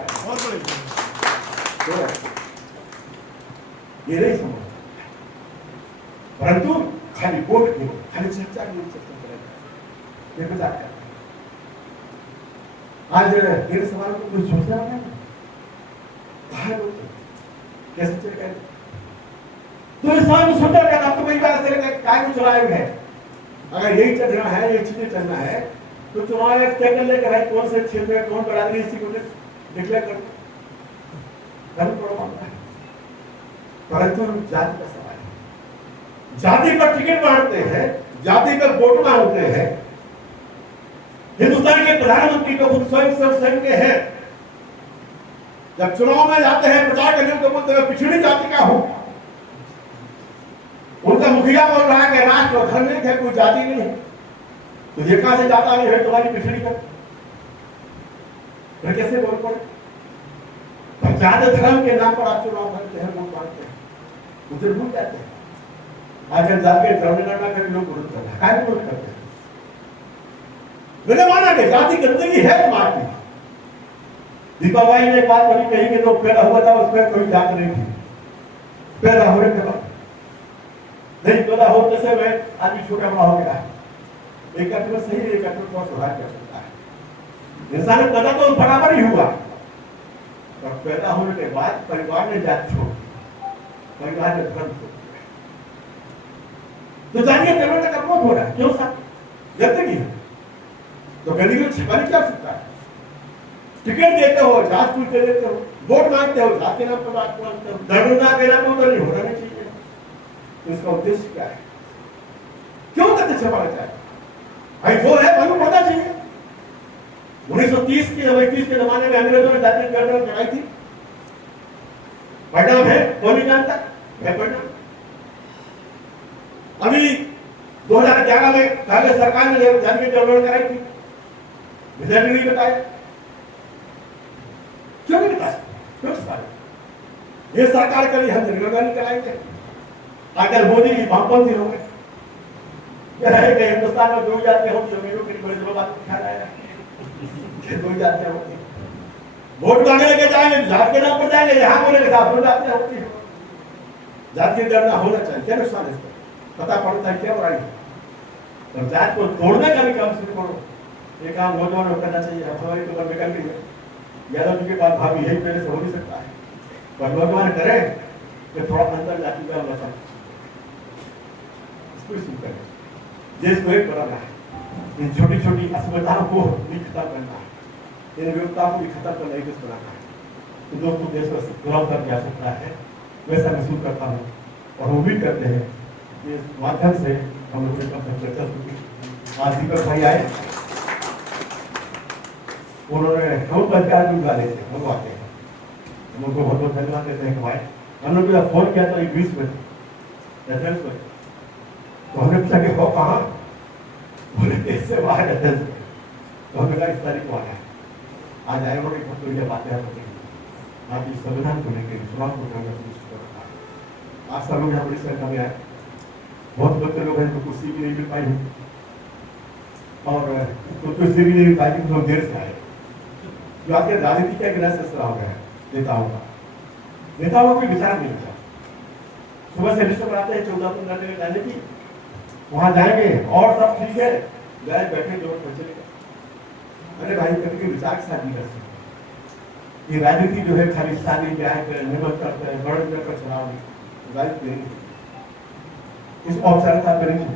ये नहीं समझ, परंतु खाली वोट की, खाली चर्चा की करेगा। ये मजाक है। आज इन सवाल को कोई सोचना है कैसे चलेगा? तो इस सवाल को सोचा क्या आपको वही बात चलेगा काय को चुनाव है। अगर यही चल रहा है, ये चीजें चलना है, तो चुनाव एक तय कर लेकर है कौन से क्षेत्र में कौन बरादरी इसी को डिक्लेयर कर परंतु जाति का सवाल है। जाति पर टिकट बांटते हैं, जाति पर वोट मांगते हैं। हिंदुस्तान के प्रधानमंत्री को खुद स्वयं के हैं, जब चुनाव में जाते हैं प्रचार करने को बोलते हैं पिछड़ी जाति का हूं। उनका मुखिया बोल रहा है कि राष्ट्र और धर्म एक है, कोई जाति नहीं है। तो ये कहां से जाता नहीं है तुम्हारी पिछड़ी का? फिर कैसे बोल पड़े? जाति धर्म के नाम पर आप चुनाव करते हैं, वोट मांगते हैं, उसे भूल जाते हैं। आजकल जाति के जनगणना के लोग विरोध करते हैं, काय विरोध करते हैं? मैंने माना कि जाति गंदगी है तुम्हारी। दीपाबाई ने एक बात बड़ी कही कि तो पैदा हुआ था उसमें कोई जात नहीं थी। पैदा होने के बाद नहीं पैदा होते से मैं आदमी छोटा बड़ा हो गया। एक कथन सही है, एक कथन को सुधार कर सकता है। इंसान पैदा तो बराबर ही हुआ, पर पैदा होने के बाद परिवार ने जात छोड़, परिवार ने धर्म छोड़। तो जानिए कर्नाटक का बहुत हो रहा है, क्यों साहब? गंदगी है तो गंदगी में छिपाने क्या सकता है? टिकट देते हो, जात पूछते देते हो, वोट मांगते हो, जात के नाम पर बात मांगते हो, धर्मता के नाम पर नहीं होना नहीं चाहिए। तो इसका उद्देश्य क्या है? क्यों तथ्य छुपाना चाहते? भाई जो है मालूम होना चाहिए। 1930 के 21 के जमाने में अंग्रेजों ने जाति गणना कराई थी। परिणाम है कौन नहीं जानता है परिणाम। अभी 2011 में कांग्रेस सरकार ने जाति गणना कराई थी, रिजल्ट नहीं बताया। क्यों नहीं बताया? क्यों बताया? ये सरकार के लिए हम जनगणना नहीं कराएंगे। आजकल मोदी जी वामपंथी हो गए। यह है कि हिंदुस्तान में दो जातियां होती है, मेरे को बड़े दिनों बाद ख्याल आया दो जातियां होती है। वोट मांगने लेके जाएंगे, जात के नाम पर जाएंगे, यहाँ बोले के साथ दो जातियां होती है। जाति की गणना होना चाहिए, क्या नुकसान है इसका? पता पड़ता है क्या बुराई है? तो जात को तोड़ने का भी काम शुरू करो। ये काम नौजवानों को करना चाहिए। हमारी तो बंद कर दी है, यादव जी के पास भाभी यही पहले से हो नहीं सकता है, पर नौजवान करें तो थोड़ा अंतर जाति का मसला इसको शुरू करें। देश को एक बनाना है, इन छोटी छोटी असुविधाओं को भी खत्म करना है, इन विविधताओं को भी खत्म करना ही देश बनाना है। तो दोस्तों देश को चुनाव कर जा सकता है, वैसा महसूस करता हूँ और वो भी करते हैं। इस माध्यम से हम लोग चर्चा शुरू। आज दीपक भाई आए, उन्होंने हम बच्चा भी डाले थे, हम आते हैं, हम उनको बहुत बहुत धन्यवाद देते हैं कि भाई हम लोग जब फोन किया तो 20 बजे तो हमने पूछा कि हो कहाँ? बोले देश से बाहर है। तो हमने कहा इस तारीख को आया है, आज आए लोग बहुत बढ़िया बातें हैं। आप इस संविधान को लेकर चुनाव को लेकर आज सब लोग यहाँ बड़ी संख्या में आए। बहुत बच्चे लोग हैं जो कुर्सी भी नहीं मिल पाई। और तो इसलिए भी पार्टी को देर से आए। जो आपके राजनीति का गिरा सिलसिला हो गया है नेताओं का कोई विचार नहीं होता। सुबह से लिस्ट बनाते हैं 14-15 दिन जाने की, वहां जाएंगे और सब ठीक है, जाए बैठे जो चलेगा। अरे भाई कभी भी विचार के साथ नहीं कर सकते। ये राजनीति जो है खाली शादी ब्याह पर निर्भर करता है, बड़े पर चुनाव राजनीति नहीं, इस औपचारिकता पर नहीं।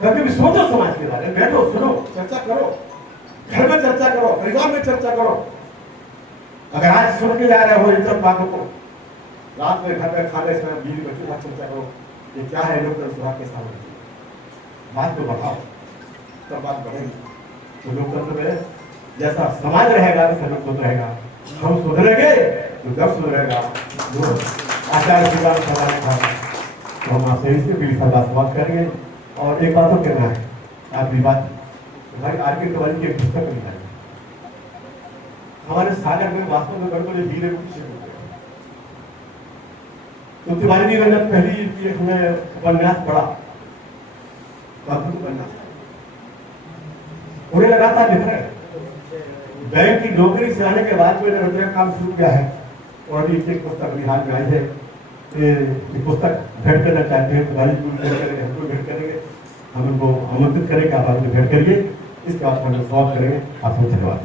कभी भी सोचो समाज के बारे में, बैठो सुनो, चर्चा करो, घर में चर्चा करो, परिवार में चर्चा करो। अगर आज सुन के जा रहे हो इन सब बातों को, रात में घर में खाने समय बीवी बच्चों के साथ चर्चा करो, ये क्या है लोकतंत्र सुधार के सामने बात तो बढ़ाओ, तब बात बढ़ेगी। तो लोकतंत्र में जैसा समाज रहेगा वैसा लोकतंत्र रहेगा। हम सुधरेंगे तो जब सुधरेगा जो आचार्य विकास समाज था तो हम आपसे इसी भी समाप्त करेंगे। और एक बात तो कहना है, आखिरी बात, हमारी आर के तिवारी की एक पुस्तक लिखा है हमारे सागर में, वास्तव में गड़बड़ हीरे तो तिवारी जी ने पहली हमने उपन्यास पढ़ा, उन्हें लगा था लिख रहे बैंक की नौकरी से आने के बाद मैंने रचना काम शुरू किया है और अभी एक पुस्तक बिहार में आई है। ये पुस्तक भेंट करना चाहते हैं, तिवारी जी हमको भेंट करेंगे, हम उनको आमंत्रित करेंगे, आप आपको भेंट करिए, इसके बाद हम सवाल करेंगे। आपको धन्यवाद।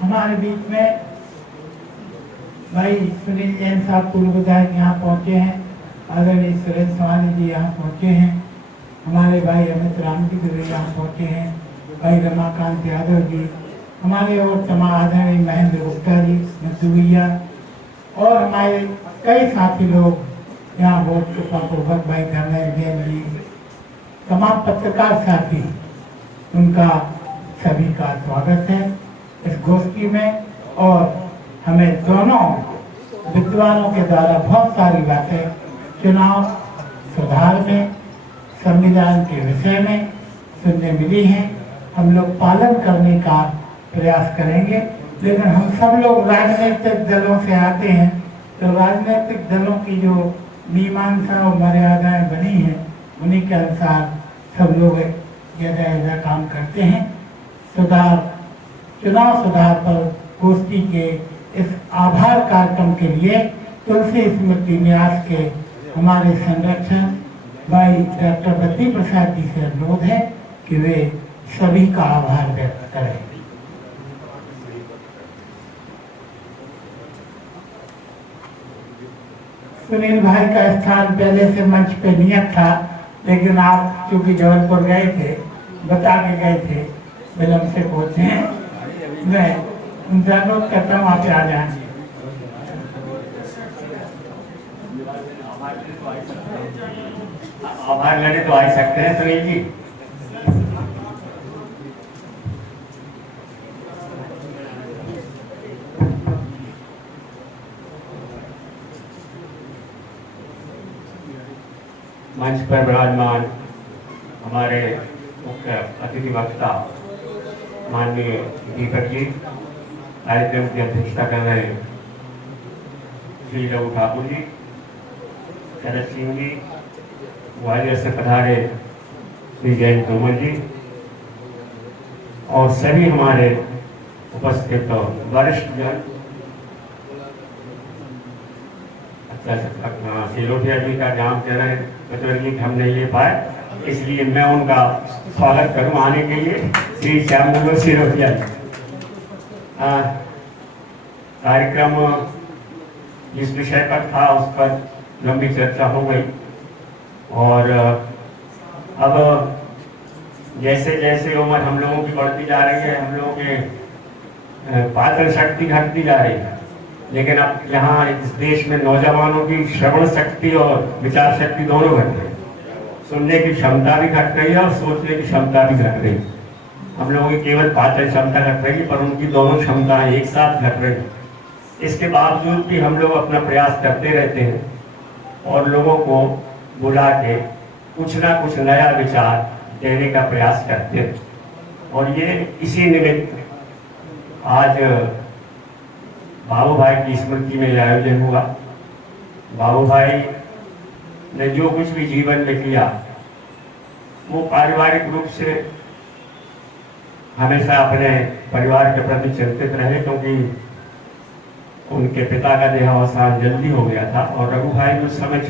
हमारे बीच में भाई सुनील जैन साहब पूर्व विधायक यहाँ पहुँचे हैं, आदरणीय सुरेश सवानी जी यहाँ पहुँचे हैं, हमारे भाई अमित राम जी दुबे यहाँ पहुँचे हैं, भाई रमाकांत यादव जी, हमारे और तमाम आदरणीय महेंद्र गुप्ता जी, मधु भैया और हमारे कई साथी लोग यहाँ वोट पूर्वक, भाई धर्मेंद्र जैन जी, तमाम पत्रकार साथी, उनका सभी का स्वागत है इस गोष्ठी में। और हमें दोनों विद्वानों के द्वारा बहुत सारी बातें चुनाव सुधार में, संविधान के विषय में सुनने मिली हैं। हम लोग पालन करने का प्रयास करेंगे, लेकिन हम सब लोग राजनीतिक दलों से आते हैं, तो राजनीतिक दलों की जो मीमांसा और मर्यादाएं बनी हैं उन्हीं के अनुसार सब लोग यदा काम करते हैं। चुनाव सुधार पर गोष्ठी के इस आभार कार्यक्रम के लिए तुलसी स्मृति न्यास के हमारे संरक्षक भाई डॉक्टर बद्री प्रसाद जी से अनुरोध है कि वे सभी का आभार व्यक्त करें। सुनील भाई का स्थान पहले से मंच पे नियत था, लेकिन आप चूंकि जबलपुर गए थे, बता के गए थे, विलम्ब से पहुंचे हैं। मैं उनसे अनुरोध करता हूँ आप आ जाए। आभार लेने तो आ ही सकते हैं सुनील जी। मंच पर विराजमान हमारे मुख्य अतिथि वक्ता माननीय दीपक जी, कार्यक्रम की अध्यक्षता कर रहे श्री रघु ठाकुर जी, शरद सिंह जी, ग्वालियर से पधारे श्री जयंत तोमर जी और सभी हमारे उपस्थित वरिष्ठ जन, अच्छा सिलोटिया जी का नाम कह रहे हैं, हम नहीं ले पाए, इसलिए मैं उनका स्वागत करूं आने के लिए, श्री श्याम सिरोटिया जी। कार्यक्रम जिस विषय पर था उस पर लंबी चर्चा हो गई और अब जैसे जैसे उम्र हम लोगों की बढ़ती जा रही है, हम लोगों के पाचन शक्ति घटती जा रही है, लेकिन अब यहाँ इस देश में नौजवानों की श्रवण शक्ति और विचार शक्ति दोनों घट रही है, सुनने की क्षमता भी घट रही है और सोचने की क्षमता भी घट रही है। हम लोगों की केवल पाचन क्षमता घट रही है, पर उनकी दोनों क्षमताएं एक साथ घट रही है। इसके बावजूद भी हम लोग अपना प्रयास करते रहते हैं और लोगों को बुला के कुछ ना कुछ नया विचार देने का प्रयास करते हैं। और ये इसी निमित्त आज बाबू भाई की स्मृति में आयोजन हुआ। बाबू भाई ने जो कुछ भी जीवन में किया वो पारिवारिक रूप से हमेशा अपने परिवार के प्रति चिंतित रहे, क्योंकि उनके पिता का देहावसान जल्दी हो गया था और रघु भाई उस समय